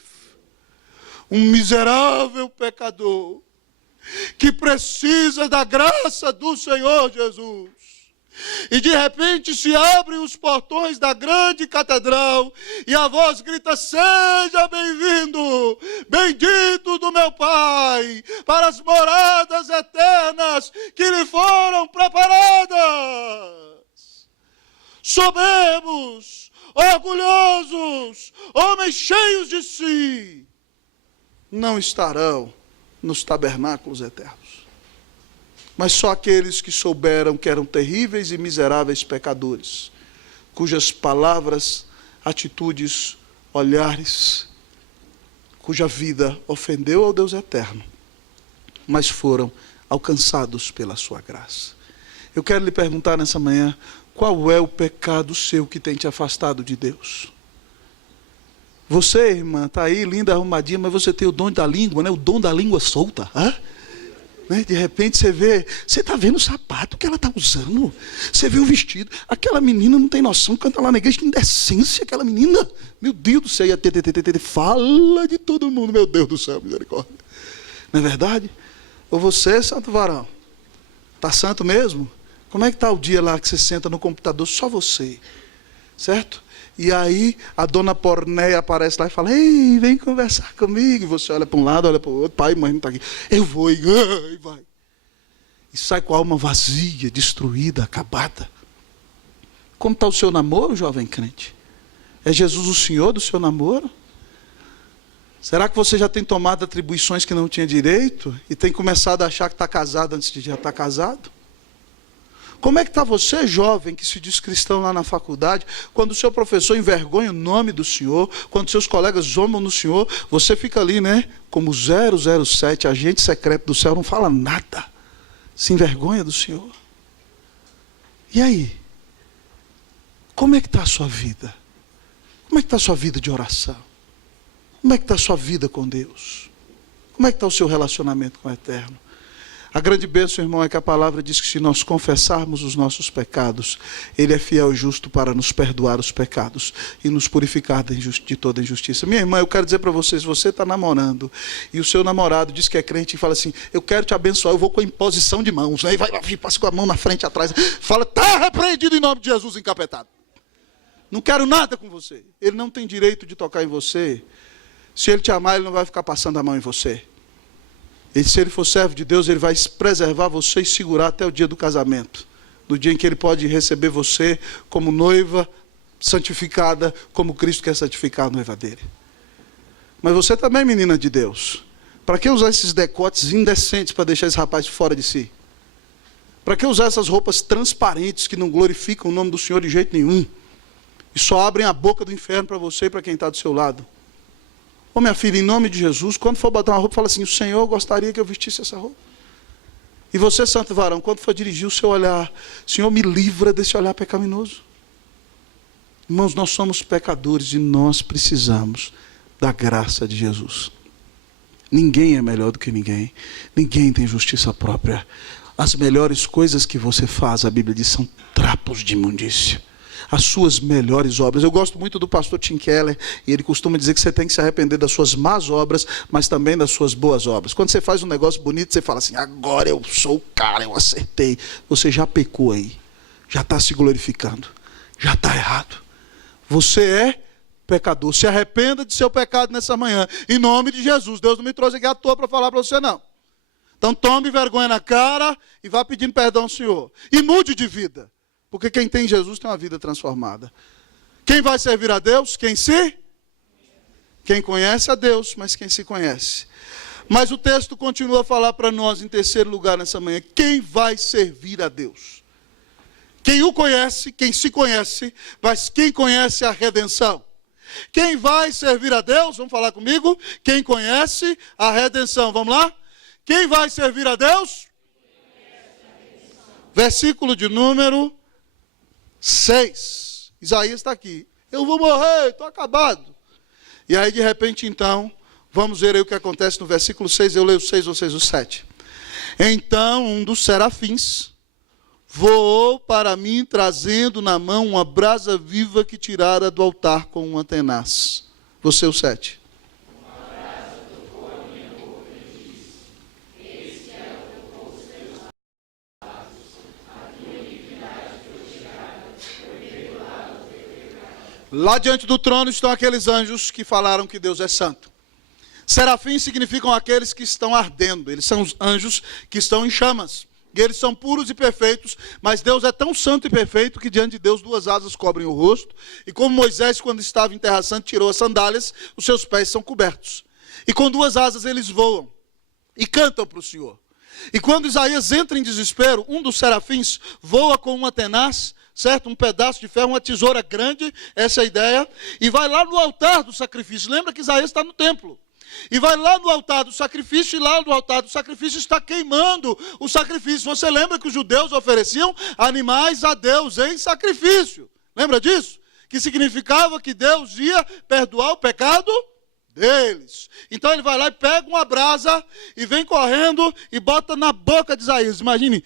um miserável pecador, que precisa da graça do Senhor Jesus. E de repente se abrem os portões da grande catedral, e a voz grita: seja bem-vindo, bendito do meu Pai, para as moradas eternas que lhe foram preparadas. Soberbos, orgulhosos, homens cheios de si, não estarão nos tabernáculos eternos. Mas só aqueles que souberam que eram terríveis e miseráveis pecadores, cujas palavras, atitudes, olhares, cuja vida ofendeu ao Deus eterno, mas foram alcançados pela sua graça. Eu quero lhe perguntar nessa manhã: qual é o pecado seu que tem te afastado de Deus? Você, irmã, está aí linda, arrumadinha, mas você tem o dom da língua, né? O dom da língua solta. De repente você vê, você está vendo o sapato que ela está usando, você vê o vestido, aquela menina não tem noção, canta lá na igreja, que indecência aquela menina, meu Deus do céu, fala de todo mundo, meu Deus do céu, misericórdia. Não é verdade? Ou você, santo varão, está santo mesmo? Como é que está o dia lá que você senta no computador, só você, certo? E aí a dona Pornéia aparece lá e fala: ei, vem conversar comigo. E você olha para um lado, olha para o outro: pai, mãe não está aqui. Eu vou, e vai. E sai com a alma vazia, destruída, acabada. Como está o seu namoro, jovem crente? É Jesus o Senhor do seu namoro? Será que você já tem tomado atribuições que não tinha direito? E tem começado a achar que está casado antes de já estar casado? Como é que está você, jovem, que se diz cristão lá na faculdade, quando o seu professor envergonha o nome do Senhor, quando seus colegas zombam no Senhor, você fica ali, né, como 007, agente secreto do céu, não fala nada, se envergonha do Senhor. E aí? Como é que está a sua vida? Como é que está a sua vida de oração? Como é que está a sua vida com Deus? Como é que está o seu relacionamento com o Eterno? A grande bênção, irmão, é que a palavra diz que se nós confessarmos os nossos pecados, Ele é fiel e justo para nos perdoar os pecados e nos purificar de toda injustiça. Minha irmã, eu quero dizer para você, se você está namorando e o seu namorado diz que é crente e fala assim: eu quero te abençoar, eu vou com a imposição de mãos, né? E vai, passa com a mão na frente e atrás, fala: está repreendido em nome de Jesus, encapetado. Não quero nada com você. Ele não tem direito de tocar em você. Se Ele te amar, Ele não vai ficar passando a mão em você. E se ele for servo de Deus, ele vai preservar você e segurar até o dia do casamento. No dia em que ele pode receber você como noiva santificada, como Cristo quer santificar a noiva dele. Mas você também, menina de Deus. Para que usar esses decotes indecentes para deixar esse rapaz fora de si? Para que usar essas roupas transparentes que não glorificam o nome do Senhor de jeito nenhum? E só abrem a boca do inferno para você e para quem está do seu lado. Ô minha filha, em nome de Jesus, quando for botar uma roupa, fala assim: o Senhor gostaria que eu vestisse essa roupa. E você, santo varão, quando for dirigir o seu olhar, Senhor, me livra desse olhar pecaminoso. Irmãos, nós somos pecadores e nós precisamos da graça de Jesus. Ninguém é melhor do que ninguém. Ninguém tem justiça própria. As melhores coisas que você faz, a Bíblia diz, são trapos de imundícia. As suas melhores obras. Eu gosto muito do pastor Tim Keller, e ele costuma dizer que você tem que se arrepender das suas más obras, mas também das suas boas obras. Quando você faz um negócio bonito, você fala assim, agora eu sou o cara, eu acertei. Você já pecou aí, já está se glorificando, já está errado. Você é pecador. Se arrependa de seu pecado nessa manhã, em nome de Jesus. Deus não me trouxe aqui à toa para falar para você, não. Então tome vergonha na cara e vá pedindo perdão ao Senhor. E mude de vida. Porque quem tem Jesus tem uma vida transformada. Quem vai servir a Deus? Quem conhece a Deus, mas quem se conhece. Mas o texto continua a falar para nós, em terceiro lugar nessa manhã, quem vai servir a Deus? Quem o conhece, quem se conhece, mas quem conhece a redenção? Quem vai servir a Deus? Vamos falar comigo? Quem conhece a redenção. Vamos lá? Quem vai servir a Deus? Versículo de número 6. Isaías está aqui. Eu vou morrer, estou acabado. E aí de repente então, vamos ver aí o que acontece no versículo 6. Eu leio o 6, vocês o 7. Então um dos serafins voou para mim, trazendo na mão uma brasa viva que tirara do altar com uma tenaz. Você o 7. Lá diante do trono estão aqueles anjos que falaram que Deus é santo. Serafins significam aqueles que estão ardendo. Eles são os anjos que estão em chamas. E eles são puros e perfeitos, mas Deus é tão santo e perfeito que diante de Deus duas asas cobrem o rosto. E como Moisés, quando estava em Terra Santa, tirou as sandálias, os seus pés são cobertos. E com duas asas eles voam e cantam para o Senhor. E quando Isaías entra em desespero, um dos serafins voa com uma tenaz, certo? Um pedaço de ferro, uma tesoura grande, essa é a ideia, e vai lá no altar do sacrifício. Lembra que Isaías está no templo. E vai lá no altar do sacrifício, e lá no altar do sacrifício está queimando o sacrifício. Você lembra que os judeus ofereciam animais a Deus em sacrifício? Lembra disso? Que significava que Deus ia perdoar o pecado deles. Então ele vai lá e pega uma brasa e vem correndo e bota na boca de Isaías. Imagine,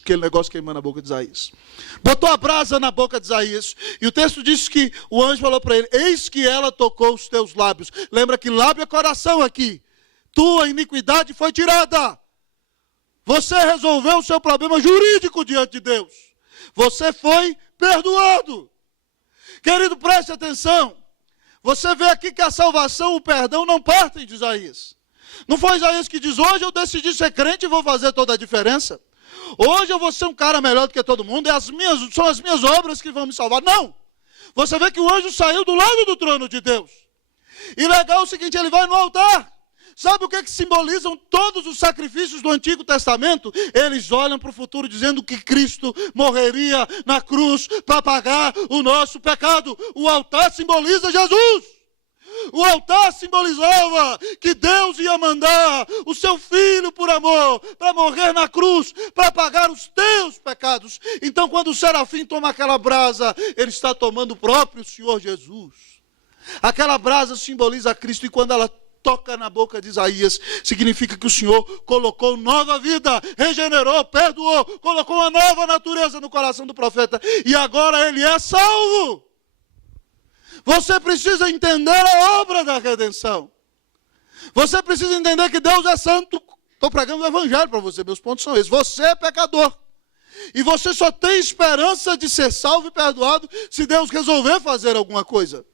aquele negócio queimando a boca de Isaías. Botou a brasa na boca de Isaías. E o texto diz que o anjo falou para ele, eis que ela tocou os teus lábios. Lembra que lábio é coração aqui. Tua iniquidade foi tirada. Você resolveu o seu problema jurídico diante de Deus. Você foi perdoado. Querido, preste atenção. Você vê aqui que a salvação, o perdão não partem de Isaías. Não foi Isaías que diz, hoje eu decidi ser crente e vou fazer toda a diferença. Hoje eu vou ser um cara melhor do que todo mundo, são as minhas obras que vão me salvar. Não! Você vê que o anjo saiu do lado do trono de Deus. E legal é o seguinte, ele vai no altar. Sabe o que simbolizam todos os sacrifícios do Antigo Testamento? Eles olham para o futuro dizendo que Cristo morreria na cruz para pagar o nosso pecado. O altar simboliza Jesus. O altar simbolizava que Deus ia mandar o seu filho por amor, para morrer na cruz, para pagar os teus pecados. Então quando o serafim toma aquela brasa, ele está tomando o próprio Senhor Jesus. Aquela brasa simboliza Cristo, e quando ela toca na boca de Isaías, significa que o Senhor colocou nova vida, regenerou, perdoou, colocou uma nova natureza no coração do profeta, e agora ele é salvo. Você precisa entender a obra da redenção. Você precisa entender que Deus é santo. Estou pregando o evangelho para você, meus pontos são esses. Você é pecador. E você só tem esperança de ser salvo e perdoado se Deus resolver fazer alguma coisa.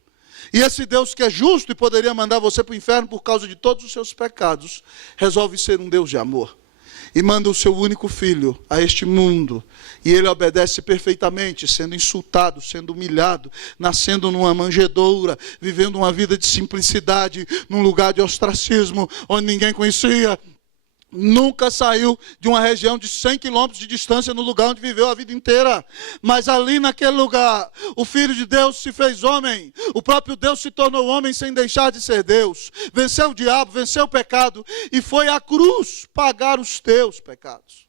E esse Deus que é justo e poderia mandar você para o inferno por causa de todos os seus pecados, resolve ser um Deus de amor. E manda o seu único filho a este mundo. E ele obedece perfeitamente, sendo insultado, sendo humilhado, nascendo numa manjedoura, vivendo uma vida de simplicidade, num lugar de ostracismo, onde ninguém conhecia. Nunca saiu de uma região de 100 quilômetros de distância no lugar onde viveu a vida inteira. Mas ali naquele lugar, o Filho de Deus se fez homem. O próprio Deus se tornou homem sem deixar de ser Deus. Venceu o diabo, venceu o pecado e foi à cruz pagar os teus pecados.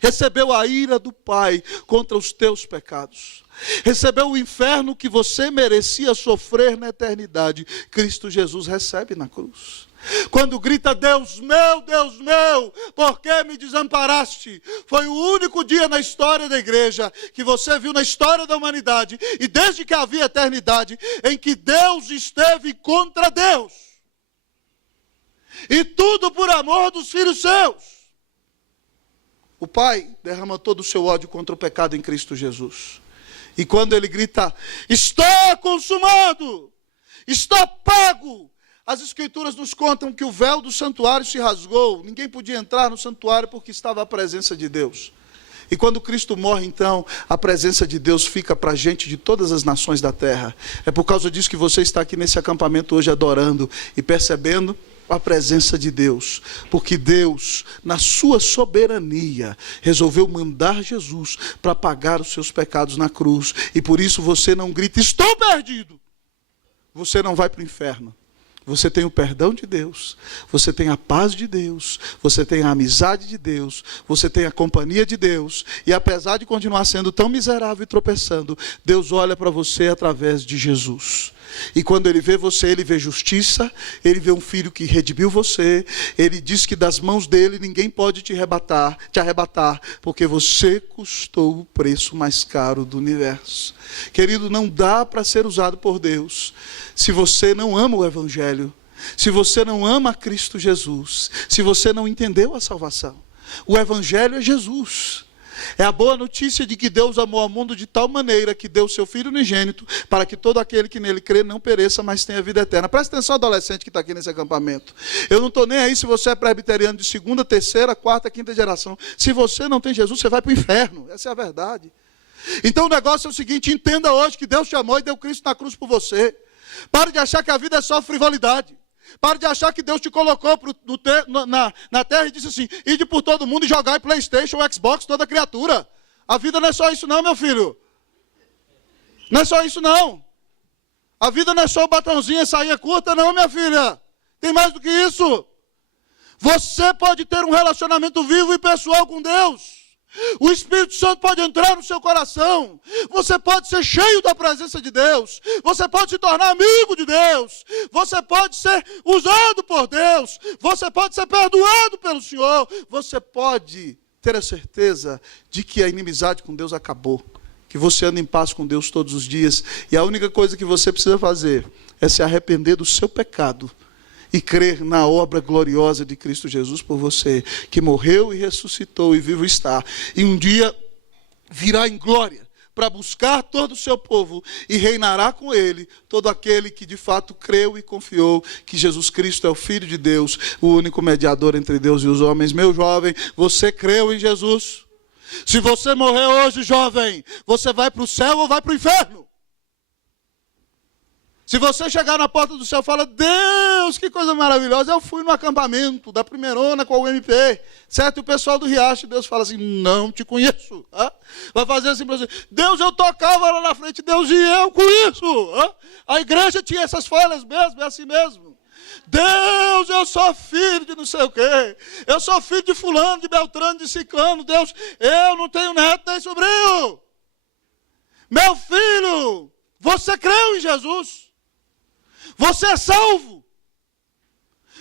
Recebeu a ira do Pai contra os teus pecados. recebeu o inferno que você merecia sofrer na eternidade. Cristo Jesus recebe na cruz. Quando grita, Deus meu, por que me desamparaste? Foi o único dia na história da igreja que você viu na história da humanidade, e desde que havia eternidade, em que Deus esteve contra Deus. E tudo por amor dos filhos seus. O Pai derrama todo o seu ódio contra o pecado em Cristo Jesus. E quando ele grita, está consumado, está pago. As Escrituras nos contam que o véu do santuário se rasgou. Ninguém podia entrar no santuário porque estava a presença de Deus. E quando Cristo morre, então, a presença de Deus fica para a gente de todas as nações da terra. É por causa disso que você está aqui nesse acampamento hoje adorando e percebendo a presença de Deus. Porque Deus, na sua soberania, resolveu mandar Jesus para pagar os seus pecados na cruz. E por isso você não grita, estou perdido. Você não vai para o inferno. Você tem o perdão de Deus, você tem a paz de Deus, você tem a amizade de Deus, você tem a companhia de Deus. E apesar de continuar sendo tão miserável e tropeçando, Deus olha para você através de Jesus. E quando Ele vê você, Ele vê justiça, Ele vê um filho que redimiu você. Ele diz que das mãos dEle ninguém pode te arrebatar, porque você custou o preço mais caro do universo. Querido, não dá para ser usado por Deus se você não ama o Evangelho, se você não ama Cristo Jesus, se você não entendeu a salvação. O Evangelho é Jesus. É a boa notícia de que Deus amou ao mundo de tal maneira que deu o seu Filho unigênito para que todo aquele que nele crê não pereça, mas tenha vida eterna. Presta atenção, adolescente que está aqui nesse acampamento. Eu não estou nem aí se você é presbiteriano de segunda, terceira, quarta, quinta geração. Se você não tem Jesus, você vai para o inferno. Essa é a verdade. Então o negócio é o seguinte, entenda hoje que Deus te amou e deu Cristo na cruz por você. Pare de achar que a vida é só frivolidade. Pare de achar que Deus te colocou na terra e disse assim, ide por todo mundo e jogar em PlayStation, Xbox, toda criatura. A vida não é só isso não, meu filho. Não é só isso não. A vida não é só o batonzinho e saia curta não, minha filha. Tem mais do que isso. Você pode ter um relacionamento vivo e pessoal com Deus. O Espírito Santo pode entrar no seu coração. Você pode ser cheio da presença de Deus. Você pode se tornar amigo de Deus. Você pode ser usado por Deus. Você pode ser perdoado pelo Senhor. Você pode ter a certeza de que a inimizade com Deus acabou. Que você anda em paz com Deus todos os dias. E a única coisa que você precisa fazer é se arrepender do seu pecado e crer na obra gloriosa de Cristo Jesus por você, que morreu e ressuscitou e vivo está. E um dia virá em glória para buscar todo o seu povo e reinará com ele todo aquele que de fato creu e confiou que Jesus Cristo é o Filho de Deus, o único mediador entre Deus e os homens. Meu jovem, você creu em Jesus? Se você morrer hoje, jovem, você vai para o céu ou vai para o inferno? Se você chegar na porta do céu e falar, Deus, que coisa maravilhosa, eu fui no acampamento da primeirona com o MP, certo? E o pessoal do Riacho, Deus fala assim, não te conheço. Vai fazer assim para você, Deus, eu tocava lá na frente, Deus, e eu com isso. A igreja tinha essas falhas mesmo, é assim mesmo. Deus, eu sou filho de não sei o quê, eu sou filho de fulano, de Beltrano, de Ciclano, Deus, eu não tenho neto nem sobrinho. Meu filho, você creu em Jesus? Você é salvo,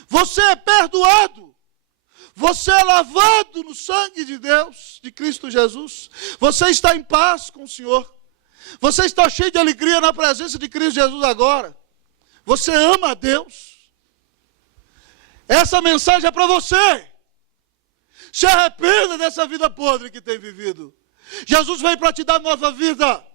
você é perdoado, você é lavado no sangue de Deus, de Cristo Jesus, você está em paz com o Senhor, você está cheio de alegria na presença de Cristo Jesus agora, você ama a Deus. Essa mensagem é para você. Se arrependa dessa vida podre que tem vivido. Jesus veio para te dar nova vida,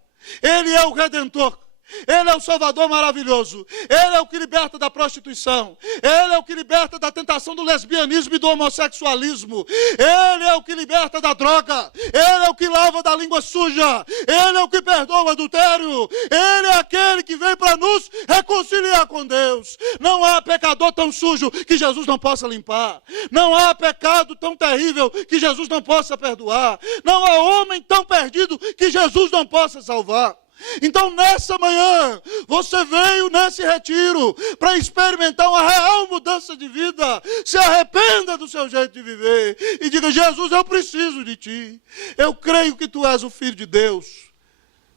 Ele é o Redentor. Ele é o Salvador maravilhoso. Ele é o que liberta da prostituição. Ele é o que liberta da tentação do lesbianismo e do homossexualismo. Ele é o que liberta da droga. Ele é o que lava da língua suja. Ele é o que perdoa o adultério. Ele é aquele que vem para nos reconciliar com Deus. Não há pecador tão sujo que Jesus não possa limpar. Não há pecado tão terrível que Jesus não possa perdoar. Não há homem tão perdido que Jesus não possa salvar. Então nessa manhã, você veio nesse retiro para experimentar uma real mudança de vida. Se arrependa do seu jeito de viver e diga, Jesus, eu preciso de ti. Eu creio que tu és o Filho de Deus.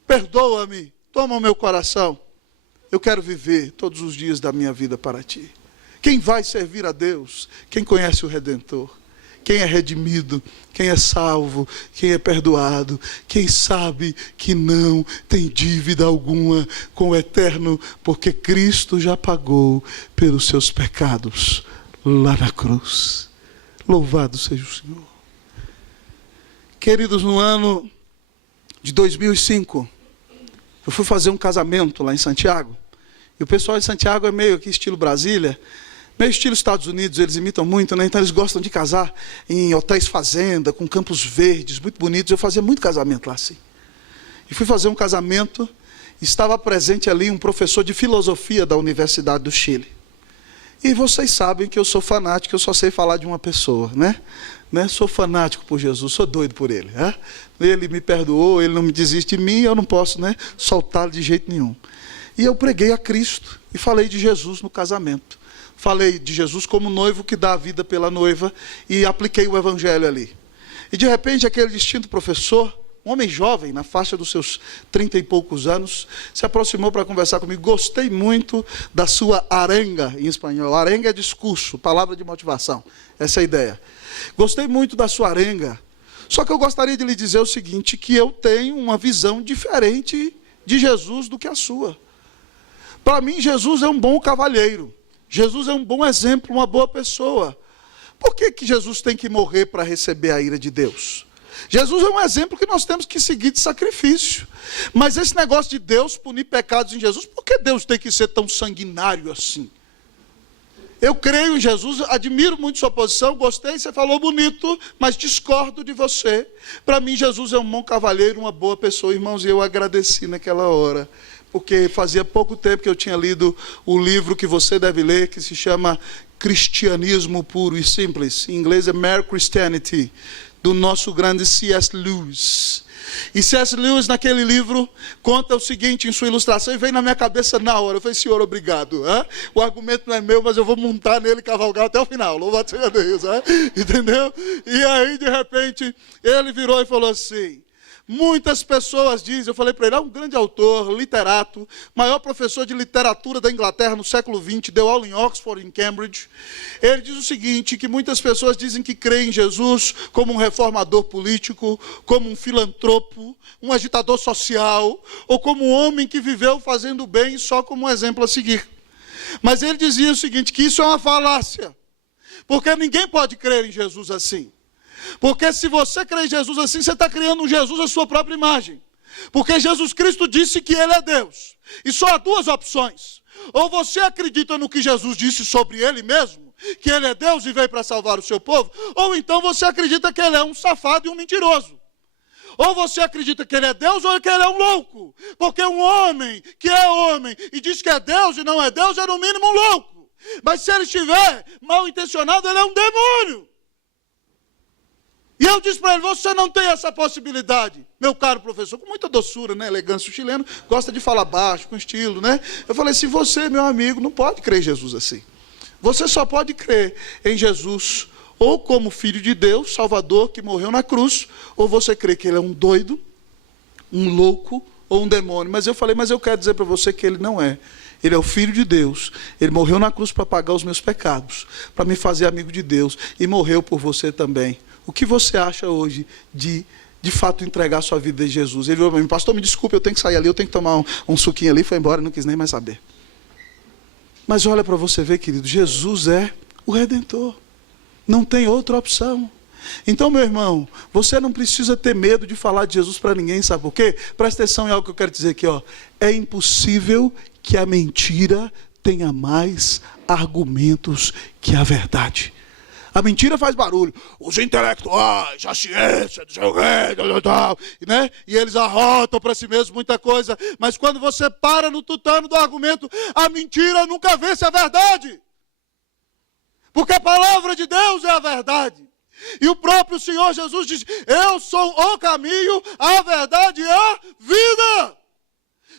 perdoa-me, toma o meu coração. Eu quero viver todos os dias da minha vida para ti. Quem vai servir a Deus? Quem conhece o Redentor? Quem é redimido? Quem é salvo? Quem é perdoado? Quem sabe que não tem dívida alguma com o Eterno, porque Cristo já pagou pelos seus pecados lá na cruz. Louvado seja o Senhor. Queridos, no ano de 2005, eu fui fazer um casamento lá em Santiago. E o pessoal de Santiago é meio que estilo Brasília, meio estilo Estados Unidos, eles imitam muito, né? Então eles gostam de casar em hotéis fazenda, com campos verdes, muito bonitos. Eu fazia muito casamento lá assim. E fui fazer um casamento, estava presente ali um professor de filosofia da Universidade do Chile. E vocês sabem que eu sou fanático, eu só sei falar de uma pessoa, né? Sou fanático por Jesus, sou doido por ele. Né? Ele me perdoou, ele não me desiste de mim, eu não posso, né, soltá-lo de jeito nenhum. E eu preguei a Cristo e falei de Jesus no casamento. Falei de Jesus como noivo que dá a vida pela noiva e apliquei o evangelho ali. E de repente aquele distinto professor, um homem jovem, na faixa dos seus 30 e poucos anos, se aproximou para conversar comigo. Gostei muito da sua arenga, em espanhol. Arenga é discurso, palavra de motivação. Essa é a ideia. Gostei muito da sua arenga. Só que eu gostaria de lhe dizer o seguinte, que eu tenho uma visão diferente de Jesus do que a sua. Para mim, Jesus é um bom cavalheiro. Jesus é um bom exemplo, uma boa pessoa. Por que Jesus tem que morrer para receber a ira de Deus? Jesus é um exemplo que nós temos que seguir de sacrifício. Mas esse negócio de Deus punir pecados em Jesus, por que Deus tem que ser tão sanguinário assim? Eu creio em Jesus, admiro muito sua posição, gostei, você falou bonito, mas discordo de você. Para mim, Jesus é um bom cavalheiro, uma boa pessoa, irmãos, e eu agradeci naquela hora. Porque fazia pouco tempo que eu tinha lido o livro que você deve ler, que se chama Cristianismo Puro e Simples. Em inglês é Mere Christianity, do nosso grande C.S. Lewis. E C.S. Lewis, naquele livro, conta o seguinte em sua ilustração, e veio na minha cabeça na hora. Eu falei, Senhor, obrigado. O argumento não é meu, mas eu vou montar nele e cavalgar até o final. Louvado seja Deus. Entendeu? E aí, de repente, ele virou e falou assim... Muitas pessoas dizem, eu falei para ele, é um grande autor, literato, maior professor de literatura da Inglaterra no século XX, deu aula em Oxford, em Cambridge. Ele diz o seguinte, que muitas pessoas dizem que creem em Jesus como um reformador político, como um filantropo, um agitador social, ou como um homem que viveu fazendo bem só como um exemplo a seguir. Mas ele dizia o seguinte, que isso é uma falácia, porque ninguém pode crer em Jesus assim. Porque se você crê em Jesus assim, você está criando um Jesus à sua própria imagem. Porque Jesus Cristo disse que Ele é Deus. E só há duas opções. Ou você acredita no que Jesus disse sobre Ele mesmo, que Ele é Deus e veio para salvar o seu povo, ou então você acredita que Ele é um safado e um mentiroso. Ou você acredita que Ele é Deus, ou que Ele é um louco. Porque um homem que é homem e diz que é Deus e não é Deus, é no mínimo um louco. Mas se ele estiver mal intencionado, ele é um demônio. E eu disse para ele, você não tem essa possibilidade, meu caro professor, com muita doçura, né, elegância. O chileno gosta de falar baixo, com estilo, né? Eu falei, se você, meu amigo, não pode crer em Jesus assim. Você só pode crer em Jesus ou como Filho de Deus, Salvador, que morreu na cruz, ou você crê que Ele é um doido, um louco ou um demônio. Mas eu falei, mas eu quero dizer para você que Ele não é. Ele é o Filho de Deus, Ele morreu na cruz para pagar os meus pecados, para me fazer amigo de Deus, e morreu por você também. O que você acha hoje de fato entregar a sua vida a Jesus? Ele falou para mim, pastor, me desculpe, eu tenho que sair ali, eu tenho que tomar um suquinho ali, foi embora, não quis nem mais saber. Mas olha para você ver, querido, Jesus é o Redentor, não tem outra opção. Então, meu irmão, você não precisa ter medo de falar de Jesus para ninguém, sabe por quê? Presta atenção em algo que eu quero dizer aqui, ó. É impossível que a mentira tenha mais argumentos que a verdade. A mentira faz barulho. Os intelectuais, a ciência, não sei o quê, né? E eles arrotam para si mesmos muita coisa. Mas quando você para no tutano do argumento, a mentira nunca vence a verdade. Porque a palavra de Deus é a verdade. E o próprio Senhor Jesus diz, eu sou o caminho, a verdade e a vida.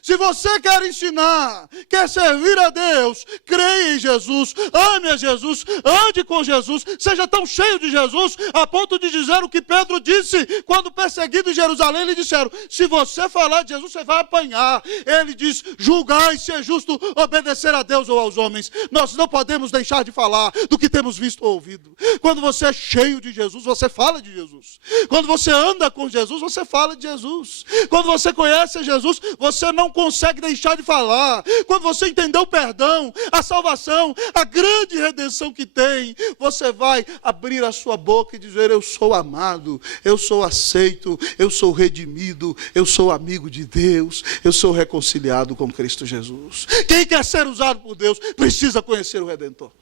Se você quer ensinar, quer servir a Deus, creia em Jesus, ame a Jesus, ande com Jesus, seja tão cheio de Jesus, a ponto de dizer o que Pedro disse quando perseguido em Jerusalém, lhe disseram: se você falar de Jesus, você vai apanhar. Ele diz: julgai se é justo obedecer a Deus ou aos homens. Nós não podemos deixar de falar do que temos visto ou ouvido. Quando você é cheio de Jesus, você fala de Jesus. Quando você anda com Jesus, você fala de Jesus. Quando você conhece Jesus, você não consegue deixar de falar. Quando você entendeu o perdão, a salvação, a grande redenção que tem, você vai abrir a sua boca e dizer: eu sou amado, eu sou aceito, eu sou redimido, eu sou amigo de Deus, eu sou reconciliado com Cristo Jesus. Quem quer ser usado por Deus precisa conhecer o Redentor.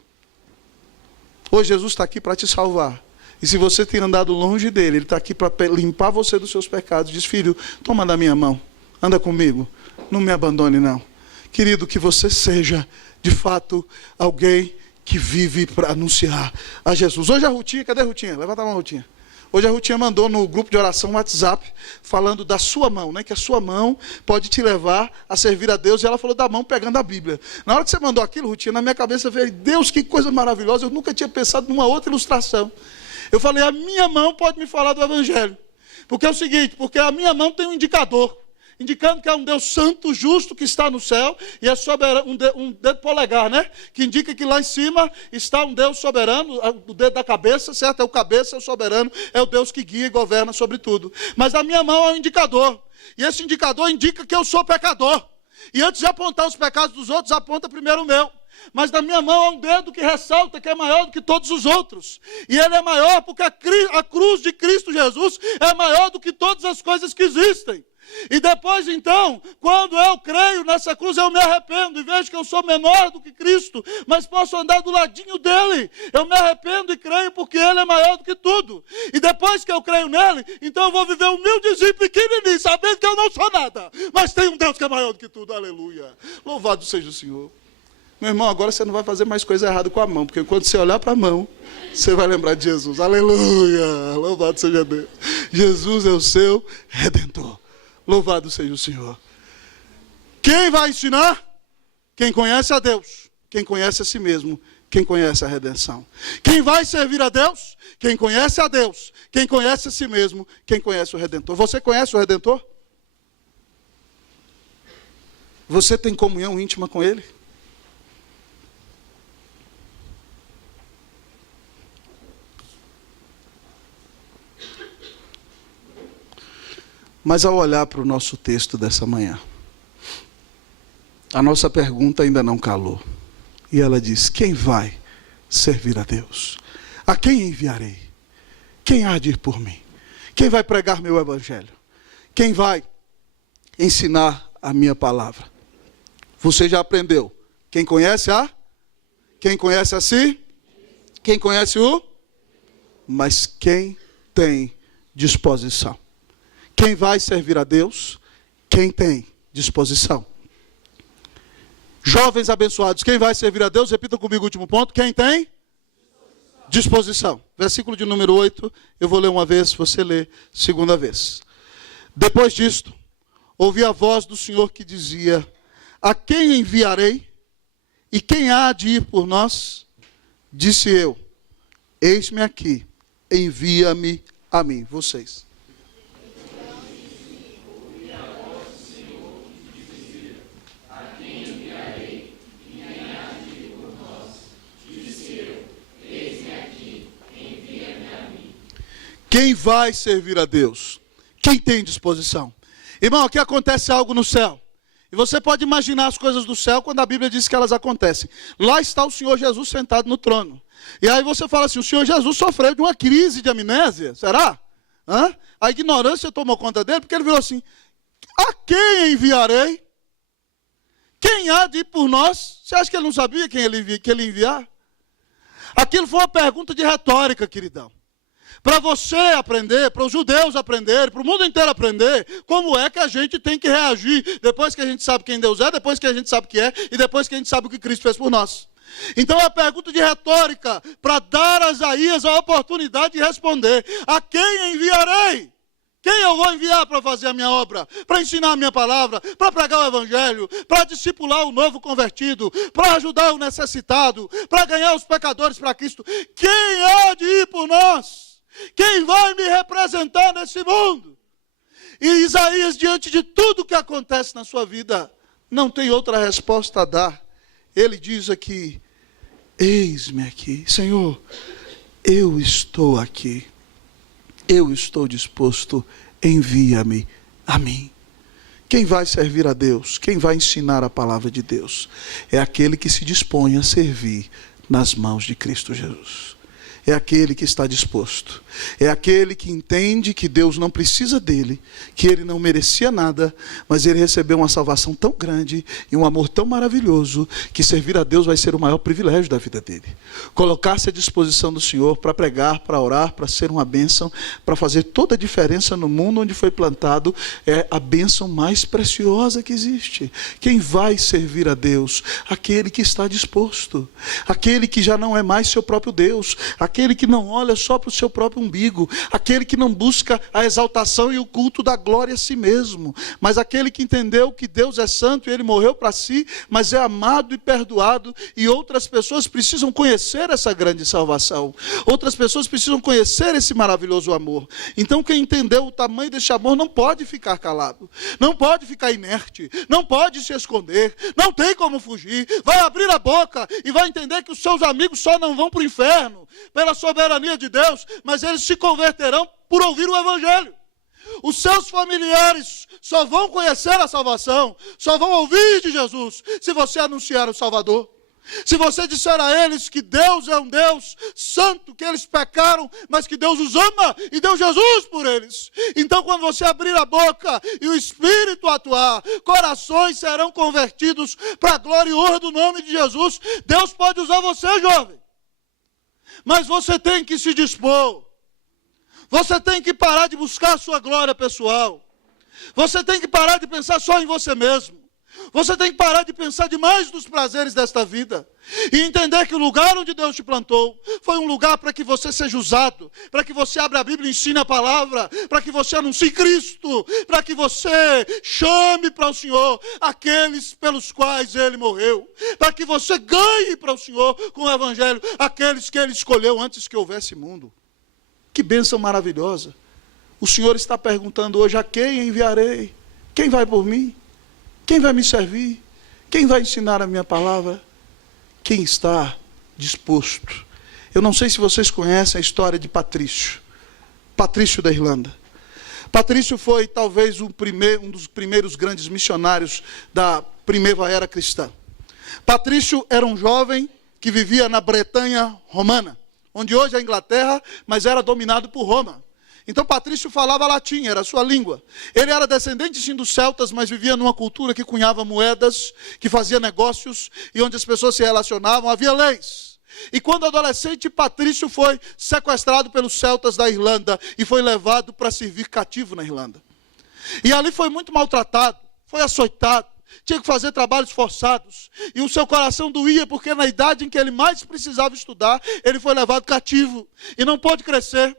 Hoje Jesus está aqui para te salvar. E se você tem andado longe dele, ele está aqui para limpar você dos seus pecados. Diz: filho, toma da minha mão, anda comigo, não me abandone não. Querido, que você seja de fato alguém que vive para anunciar a Jesus. Hoje a Rutinha, cadê a Rutinha? Levanta a mão, Rutinha. Hoje a Rutinha mandou no grupo de oração WhatsApp, falando da sua mão, né? Que a sua mão pode te levar a servir a Deus. E ela falou da mão pegando a Bíblia. Na hora que você mandou aquilo, Rutinha, na minha cabeça veio: Deus, que coisa maravilhosa. Eu nunca tinha pensado numa outra ilustração. Eu falei: a minha mão pode me falar do Evangelho. Porque é o seguinte, porque a minha mão tem um indicador, indicando que é um Deus santo, justo, que está no céu, e é soberano, um dedo polegar, né? Que indica que lá em cima está um Deus soberano, o dedo da cabeça, certo? É o cabeça, é o soberano, é o Deus que guia e governa sobre tudo. Mas a minha mão é um indicador, e esse indicador indica que eu sou pecador. E antes de apontar os pecados dos outros, aponta primeiro o meu. Mas na minha mão há um dedo que ressalta que é maior do que todos os outros. E ele é maior porque a cruz de Cristo Jesus é maior do que todas as coisas que existem. E depois então, quando eu creio nessa cruz, eu me arrependo e vejo que eu sou menor do que Cristo, mas posso andar do ladinho dele. Eu me arrependo e creio porque ele é maior do que tudo. E depois que eu creio nele, então eu vou viver humildezinho e pequenininho, sabendo que eu não sou nada, mas tem um Deus que é maior do que tudo. Aleluia. Louvado seja o Senhor. Meu irmão, agora você não vai fazer mais coisa errada com a mão, porque quando você olhar para a mão, você vai lembrar de Jesus. Aleluia. Louvado seja Deus. Jesus é o seu Redentor. Louvado seja o Senhor. Quem vai ensinar? Quem conhece a Deus, quem conhece a si mesmo, quem conhece a redenção. Quem vai servir a Deus? Quem conhece a Deus, quem conhece a si mesmo, quem conhece o Redentor. Você conhece o Redentor? Você tem comunhão íntima com Ele? Mas ao olhar para o nosso texto dessa manhã, a nossa pergunta ainda não calou. E ela diz: quem vai servir a Deus? A quem enviarei? Quem há de ir por mim? Quem vai pregar meu evangelho? Quem vai ensinar a minha palavra? Você já aprendeu. Quem conhece a? Quem conhece a si? Quem conhece o? Mas quem tem disposição? Quem vai servir a Deus? Quem tem disposição? Jovens abençoados, quem vai servir a Deus? Repita comigo o último ponto. Quem tem? Disposição. Versículo de número 8, eu vou ler uma vez, você lê segunda vez. Depois disto, ouvi a voz do Senhor que dizia: a quem enviarei? E quem há de ir por nós? Disse eu: eis-me aqui, envia-me a mim. Vocês. Quem vai servir a Deus? Quem tem disposição? Irmão, aqui acontece algo no céu. E você pode imaginar as coisas do céu quando a Bíblia diz que elas acontecem. Lá está o Senhor Jesus sentado no trono. E aí você fala assim: o Senhor Jesus sofreu de uma crise de amnésia. Será? Hã? A ignorância tomou conta dele, porque ele virou assim: a quem enviarei? Quem há de ir por nós? Você acha que ele não sabia quem ele ia enviar? Aquilo foi uma pergunta de retórica, queridão. Para você aprender, para os judeus aprenderem, para o mundo inteiro aprender, como é que a gente tem que reagir depois que a gente sabe quem Deus é, depois que a gente sabe o que é e depois que a gente sabe o que Cristo fez por nós. Então é uma pergunta de retórica para dar a Isaías a oportunidade de responder: a quem enviarei? Quem eu vou enviar para fazer a minha obra? Para ensinar a minha palavra? Para pregar o evangelho? Para discipular o novo convertido? Para ajudar o necessitado? Para ganhar os pecadores para Cristo? Quem há de ir por nós? Quem vai me representar nesse mundo? E Isaías, diante de tudo que acontece na sua vida, não tem outra resposta a dar. Ele diz aqui: eis-me aqui, Senhor, eu estou aqui. Eu estou disposto, envia-me a mim. Quem vai servir a Deus, quem vai ensinar a palavra de Deus, é aquele que se dispõe a servir nas mãos de Cristo Jesus. É aquele que está disposto. É aquele que entende que Deus não precisa dele, que ele não merecia nada, mas ele recebeu uma salvação tão grande e um amor tão maravilhoso, que servir a Deus vai ser o maior privilégio da vida dele. Colocar-se à disposição do Senhor para pregar, para orar, para ser uma bênção, para fazer toda a diferença no mundo onde foi plantado, é a bênção mais preciosa que existe. Quem vai servir a Deus? Aquele que está disposto. Aquele que já não é mais seu próprio Deus. Aquele que não olha só para o seu próprio umbigo, aquele que não busca a exaltação e o culto da glória a si mesmo, mas aquele que entendeu que Deus é santo e ele morreu para si, mas é amado e perdoado, e outras pessoas precisam conhecer essa grande salvação, outras pessoas precisam conhecer esse maravilhoso amor. Então quem entendeu o tamanho desse amor não pode ficar calado, não pode ficar inerte, não pode se esconder, não tem como fugir, vai abrir a boca e vai entender que os seus amigos só não vão para o inferno pela soberania de Deus, mas eles se converterão por ouvir o evangelho. Os seus familiares só vão conhecer a salvação, só vão ouvir de Jesus, se você anunciar o Salvador. Se você disser a eles que Deus é um Deus santo, que eles pecaram, mas que Deus os ama e deu Jesus por eles. Então quando você abrir a boca e o Espírito atuar, corações serão convertidos para a glória e honra do nome de Jesus. Deus pode usar você, jovem. Mas você tem que se dispor. Você tem que parar de buscar a sua glória pessoal. Você tem que parar de pensar só em você mesmo. Você tem que parar de pensar demais nos prazeres desta vida. E entender que o lugar onde Deus te plantou foi um lugar para que você seja usado, para que você abra a Bíblia e ensine a palavra, para que você anuncie Cristo, para que você chame para o Senhor aqueles pelos quais Ele morreu, para que você ganhe para o Senhor com o Evangelho aqueles que Ele escolheu antes que houvesse mundo. Que bênção maravilhosa. O Senhor está perguntando hoje: a quem enviarei? Quem vai por mim? Quem vai me servir? Quem vai ensinar a minha palavra? Quem está disposto? Eu não sei se vocês conhecem a história de Patrício. Patrício da Irlanda. Patrício foi talvez um dos primeiros grandes missionários da primeira era cristã. Patrício era um jovem que vivia na Bretanha romana, onde hoje é a Inglaterra, mas era dominado por Roma. Então Patrício falava latim, era a sua língua. Ele era descendente sim dos celtas, mas vivia numa cultura que cunhava moedas, que fazia negócios, e onde as pessoas se relacionavam, havia leis. E quando adolescente, Patrício foi sequestrado pelos celtas da Irlanda e foi levado para servir cativo na Irlanda. E ali foi muito maltratado, foi açoitado, tinha que fazer trabalhos forçados, e o seu coração doía, porque na idade em que ele mais precisava estudar, ele foi levado cativo, e não pôde crescer.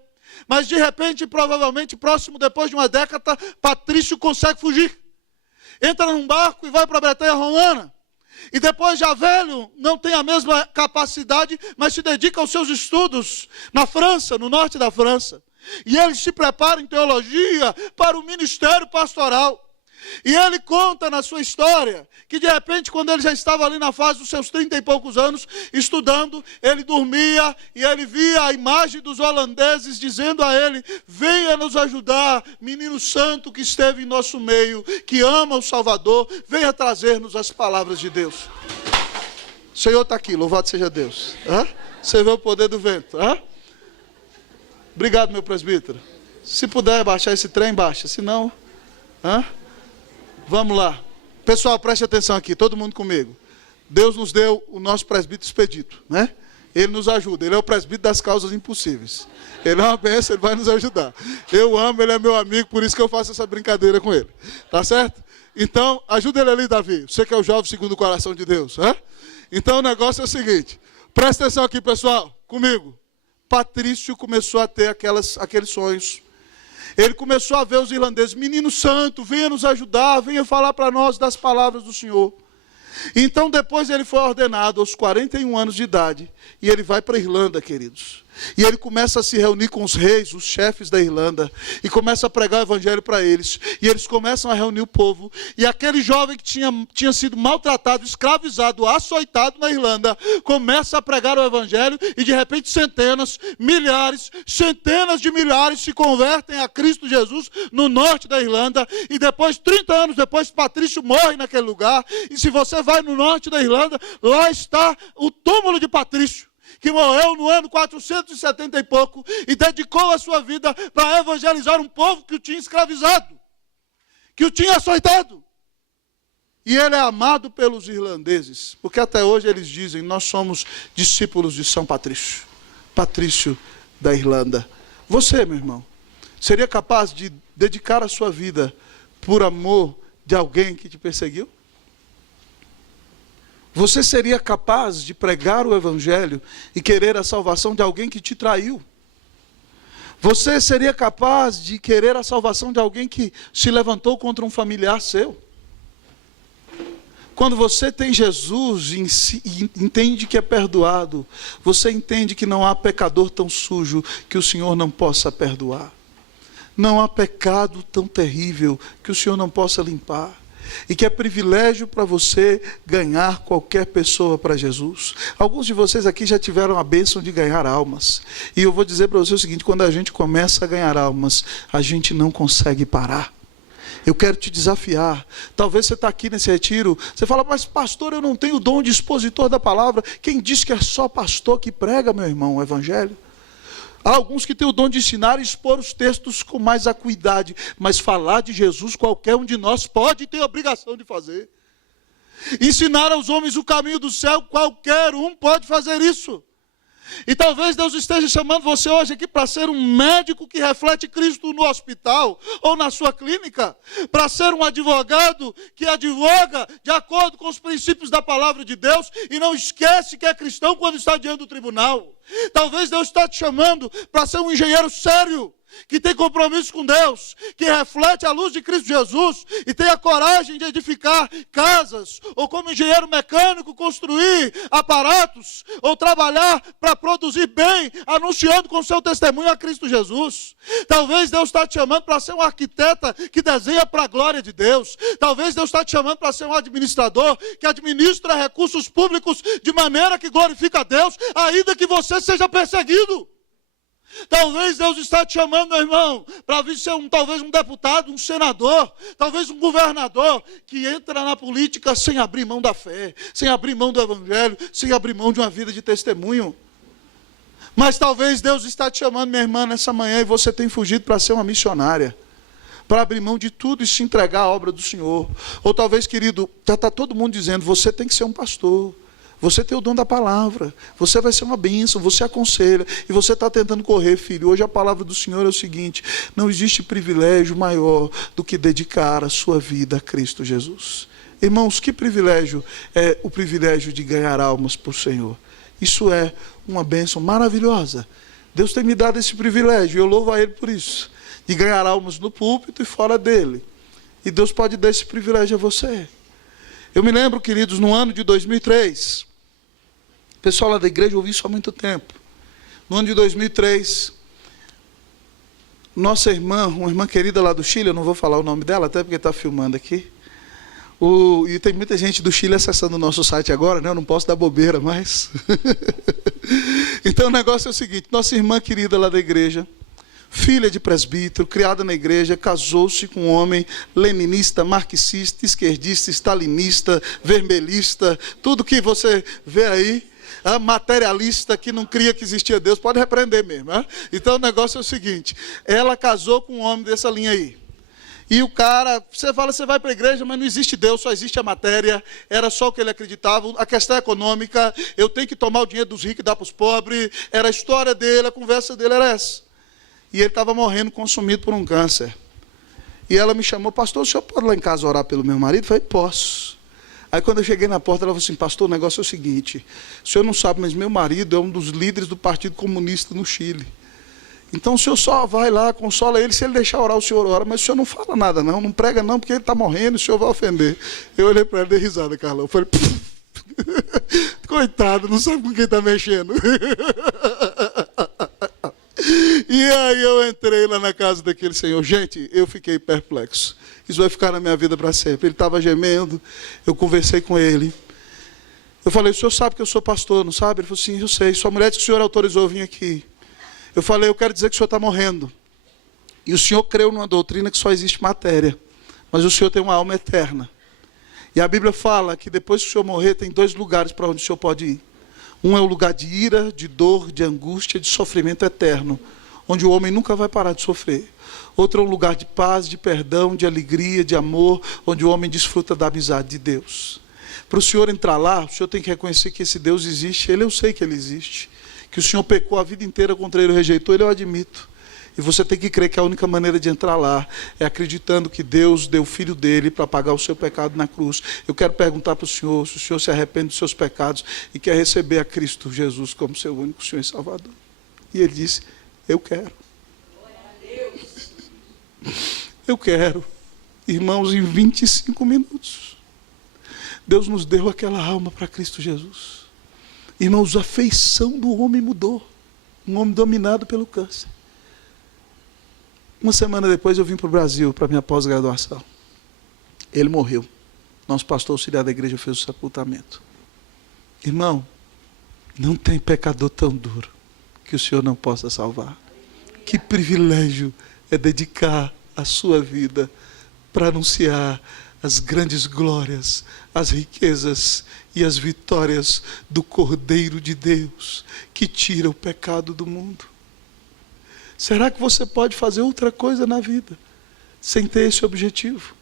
Mas de repente, provavelmente, próximo depois de uma década, Patrício consegue fugir. Entra num barco e vai para a Bretanha romana. E depois, já velho, não tem a mesma capacidade, mas se dedica aos seus estudos na França, no norte da França. E ele se prepara em teologia para o ministério pastoral. E ele conta na sua história que de repente, quando ele já estava ali na fase dos seus 30 e poucos anos, estudando, ele dormia e ele via a imagem dos holandeses dizendo a ele: venha nos ajudar, menino santo que esteve em nosso meio, que ama o Salvador, venha trazer-nos as palavras de Deus. O Senhor está aqui, louvado seja Deus. Você vê o poder do vento. Obrigado, meu presbítero. Se puder baixar esse trem, baixa, se não... Vamos lá. Pessoal, preste atenção aqui, todo mundo comigo. Deus nos deu o nosso presbítero Expedito, né? Ele nos ajuda, ele é o presbítero das causas impossíveis. Ele é uma bênção, ele vai nos ajudar. Eu amo, ele é meu amigo, por isso que eu faço essa brincadeira com ele. Tá certo? Então, ajuda ele ali, Davi. Você que é o jovem segundo o coração de Deus. Então, o negócio é o seguinte. Presta atenção aqui, pessoal, comigo. Patrício começou a ter aqueles sonhos. Ele começou a ver os irlandeses, menino santo, venha nos ajudar, venha falar para nós das palavras do Senhor. Então depois ele foi ordenado aos 41 anos de idade, e ele vai para a Irlanda, queridos. E ele começa a se reunir com os reis, os chefes da Irlanda, e começa a pregar o evangelho para eles. E eles começam a reunir o povo. E aquele jovem que tinha sido maltratado, escravizado, açoitado na Irlanda, começa a pregar o evangelho, e de repente centenas, milhares, centenas de milhares se convertem a Cristo Jesus no norte da Irlanda. E depois, 30 anos depois, Patrício morre naquele lugar. E se você vai no norte da Irlanda, lá está o túmulo de Patrício, que morreu no ano 470 e pouco, e dedicou a sua vida para evangelizar um povo que o tinha escravizado, que o tinha açoitado. E ele é amado pelos irlandeses, porque até hoje eles dizem, nós somos discípulos de São Patrício, Patrício da Irlanda. Você, meu irmão, seria capaz de dedicar a sua vida por amor de alguém que te perseguiu? Você seria capaz de pregar o evangelho e querer a salvação de alguém que te traiu? Você seria capaz de querer a salvação de alguém que se levantou contra um familiar seu? Quando você tem Jesus e entende que é perdoado, você entende que não há pecador tão sujo que o Senhor não possa perdoar. Não há pecado tão terrível que o Senhor não possa limpar. E que é privilégio para você ganhar qualquer pessoa para Jesus. Alguns de vocês aqui já tiveram a bênção de ganhar almas. E eu vou dizer para você o seguinte, quando a gente começa a ganhar almas, a gente não consegue parar. Eu quero te desafiar. Talvez você está aqui nesse retiro, você fala, mas pastor, eu não tenho o dom de expositor da palavra. Quem disse que é só pastor que prega, meu irmão, o evangelho? Há alguns que têm o dom de ensinar e expor os textos com mais acuidade, mas falar de Jesus qualquer um de nós pode ter a obrigação de fazer. Ensinar aos homens o caminho do céu, qualquer um pode fazer isso. E talvez Deus esteja chamando você hoje aqui para ser um médico que reflete Cristo no hospital ou na sua clínica, para ser um advogado que advoga de acordo com os princípios da palavra de Deus e não esquece que é cristão quando está diante do tribunal. Talvez Deus está te chamando para ser um engenheiro sério, que tem compromisso com Deus, que reflete a luz de Cristo Jesus e tem a coragem de edificar casas, ou como engenheiro mecânico construir aparatos, ou trabalhar para produzir bem, anunciando com seu testemunho a Cristo Jesus. Talvez Deus está te chamando para ser um arquiteta que desenha para a glória de Deus. Talvez Deus está te chamando para ser um administrador que administra recursos públicos de maneira que glorifica a Deus, ainda que você seja perseguido. Talvez Deus está te chamando, meu irmão, para vir ser talvez um deputado, um senador, talvez um governador, que entra na política sem abrir mão da fé, sem abrir mão do evangelho, sem abrir mão de uma vida de testemunho. Mas talvez Deus está te chamando, minha irmã, nessa manhã, e você tem fugido para ser uma missionária, para abrir mão de tudo e se entregar à obra do Senhor. Ou talvez, querido, já está todo mundo dizendo, você tem que ser um pastor. Você tem o dom da palavra, você vai ser uma bênção, você aconselha, e você está tentando correr, filho. Hoje a palavra do Senhor é o seguinte, não existe privilégio maior do que dedicar a sua vida a Cristo Jesus. Irmãos, que privilégio é o privilégio de ganhar almas por Senhor? Isso é uma bênção maravilhosa. Deus tem me dado esse privilégio, e eu louvo a Ele por isso, de ganhar almas no púlpito e fora dele. E Deus pode dar esse privilégio a você. Eu me lembro, queridos, no ano de 2003, o pessoal lá da igreja ouviu isso há muito tempo. No ano de 2003, nossa irmã, uma irmã querida lá do Chile, eu não vou falar o nome dela, até porque está filmando aqui. E tem muita gente do Chile acessando o nosso site agora, né? Eu não posso dar bobeira mais. Então o negócio é o seguinte, nossa irmã querida lá da igreja, filha de presbítero, criada na igreja, casou-se com um homem leninista, marxista, esquerdista, stalinista, vermelhista, tudo que você vê aí, materialista, que não cria que existia Deus, pode repreender mesmo. Né? Então o negócio é o seguinte, ela casou com um homem dessa linha aí. E o cara, você fala, você vai para a igreja, mas não existe Deus, só existe a matéria, era só o que ele acreditava, a questão econômica, eu tenho que tomar o dinheiro dos ricos e dar para os pobres, era a história dele, a conversa dele era essa. E ele estava morrendo, consumido por um câncer. E ela me chamou, pastor, o senhor pode lá em casa orar pelo meu marido? Eu falei, posso. Aí quando eu cheguei na porta, ela falou assim, pastor, o negócio é o seguinte, o senhor não sabe, mas meu marido é um dos líderes do Partido Comunista no Chile. Então o senhor só vai lá, consola ele, se ele deixar orar, o senhor ora, mas o senhor não fala nada não prega não, porque ele está morrendo, o senhor vai ofender. Eu olhei para ele, dei risada, Carlão, eu falei, coitado, não sabe com quem está mexendo. E aí eu entrei lá na casa daquele senhor. Gente, eu fiquei perplexo. Isso vai ficar na minha vida para sempre. Ele estava gemendo, eu conversei com ele. Eu falei, o senhor sabe que eu sou pastor, não sabe? Ele falou, sim, eu sei. Sua mulher disse que o senhor autorizou eu vir aqui. Eu falei, eu quero dizer que o senhor está morrendo. E o senhor creu numa doutrina que só existe matéria. Mas o senhor tem uma alma eterna. E a Bíblia fala que depois que o senhor morrer, tem 2 lugares para onde o senhor pode ir. Um é o lugar de ira, de dor, de angústia, de sofrimento eterno, onde o homem nunca vai parar de sofrer. Outro é um lugar de paz, de perdão, de alegria, de amor, onde o homem desfruta da amizade de Deus. Para o senhor entrar lá, o senhor tem que reconhecer que esse Deus existe. Eu sei que ele existe. Que o senhor pecou a vida inteira contra ele, rejeitou ele, eu admito. E você tem que crer que a única maneira de entrar lá é acreditando que Deus deu o Filho dele para pagar o seu pecado na cruz. Eu quero perguntar para o senhor se o senhor se arrepende dos seus pecados e quer receber a Cristo Jesus como seu único Senhor e Salvador. E ele disse, eu quero. Eu quero. Irmãos, em 25 minutos, Deus nos deu aquela alma para Cristo Jesus. Irmãos, a feição do homem mudou. Um homem dominado pelo câncer. Uma semana depois eu vim para o Brasil, para a minha pós-graduação. Ele morreu. Nosso pastor auxiliar da igreja fez o sepultamento. Irmão, não tem pecador tão duro que o Senhor não possa salvar. Que privilégio é dedicar a sua vida para anunciar as grandes glórias, as riquezas e as vitórias do Cordeiro de Deus, que tira o pecado do mundo. Será que você pode fazer outra coisa na vida sem ter esse objetivo?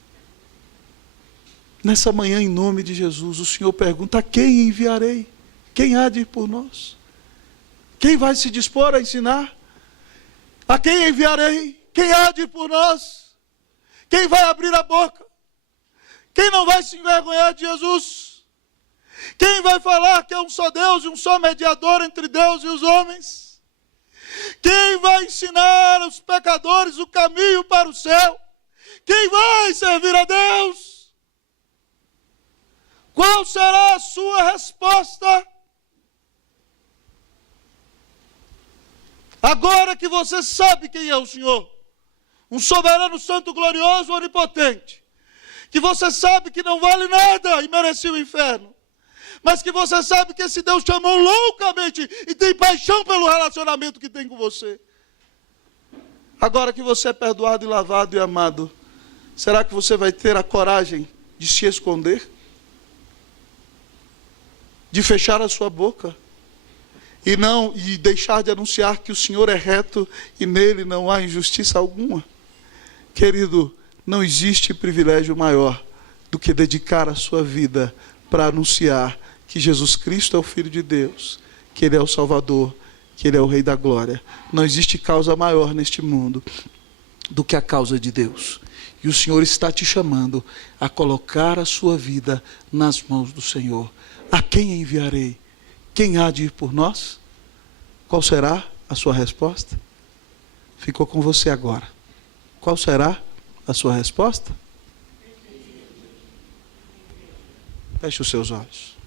Nessa manhã, em nome de Jesus, o Senhor pergunta, a quem enviarei? Quem há de ir por nós? Quem vai se dispor a ensinar? A quem enviarei? Quem há de ir por nós? Quem vai abrir a boca? Quem não vai se envergonhar de Jesus? Quem vai falar que é um só Deus e um só mediador entre Deus e os homens? Quem vai ensinar aos pecadores o caminho para o céu? Quem vai servir a Deus? Qual será a sua resposta? Agora que você sabe quem é o Senhor, um soberano santo, glorioso, onipotente, que você sabe que não vale nada e merecia o inferno, mas que você sabe que esse Deus te amou loucamente e tem paixão pelo relacionamento que tem com você. Agora que você é perdoado e lavado e amado, será que você vai ter a coragem de se esconder? De fechar a sua boca? E deixar de anunciar que o Senhor é reto e nele não há injustiça alguma? Querido, não existe privilégio maior do que dedicar a sua vida para anunciar que Jesus Cristo é o Filho de Deus, que Ele é o Salvador, que Ele é o Rei da Glória. Não existe causa maior neste mundo do que a causa de Deus. E o Senhor está te chamando a colocar a sua vida nas mãos do Senhor. A quem enviarei? Quem há de ir por nós? Qual será a sua resposta? Ficou com você agora. Qual será a sua resposta? Feche os seus olhos.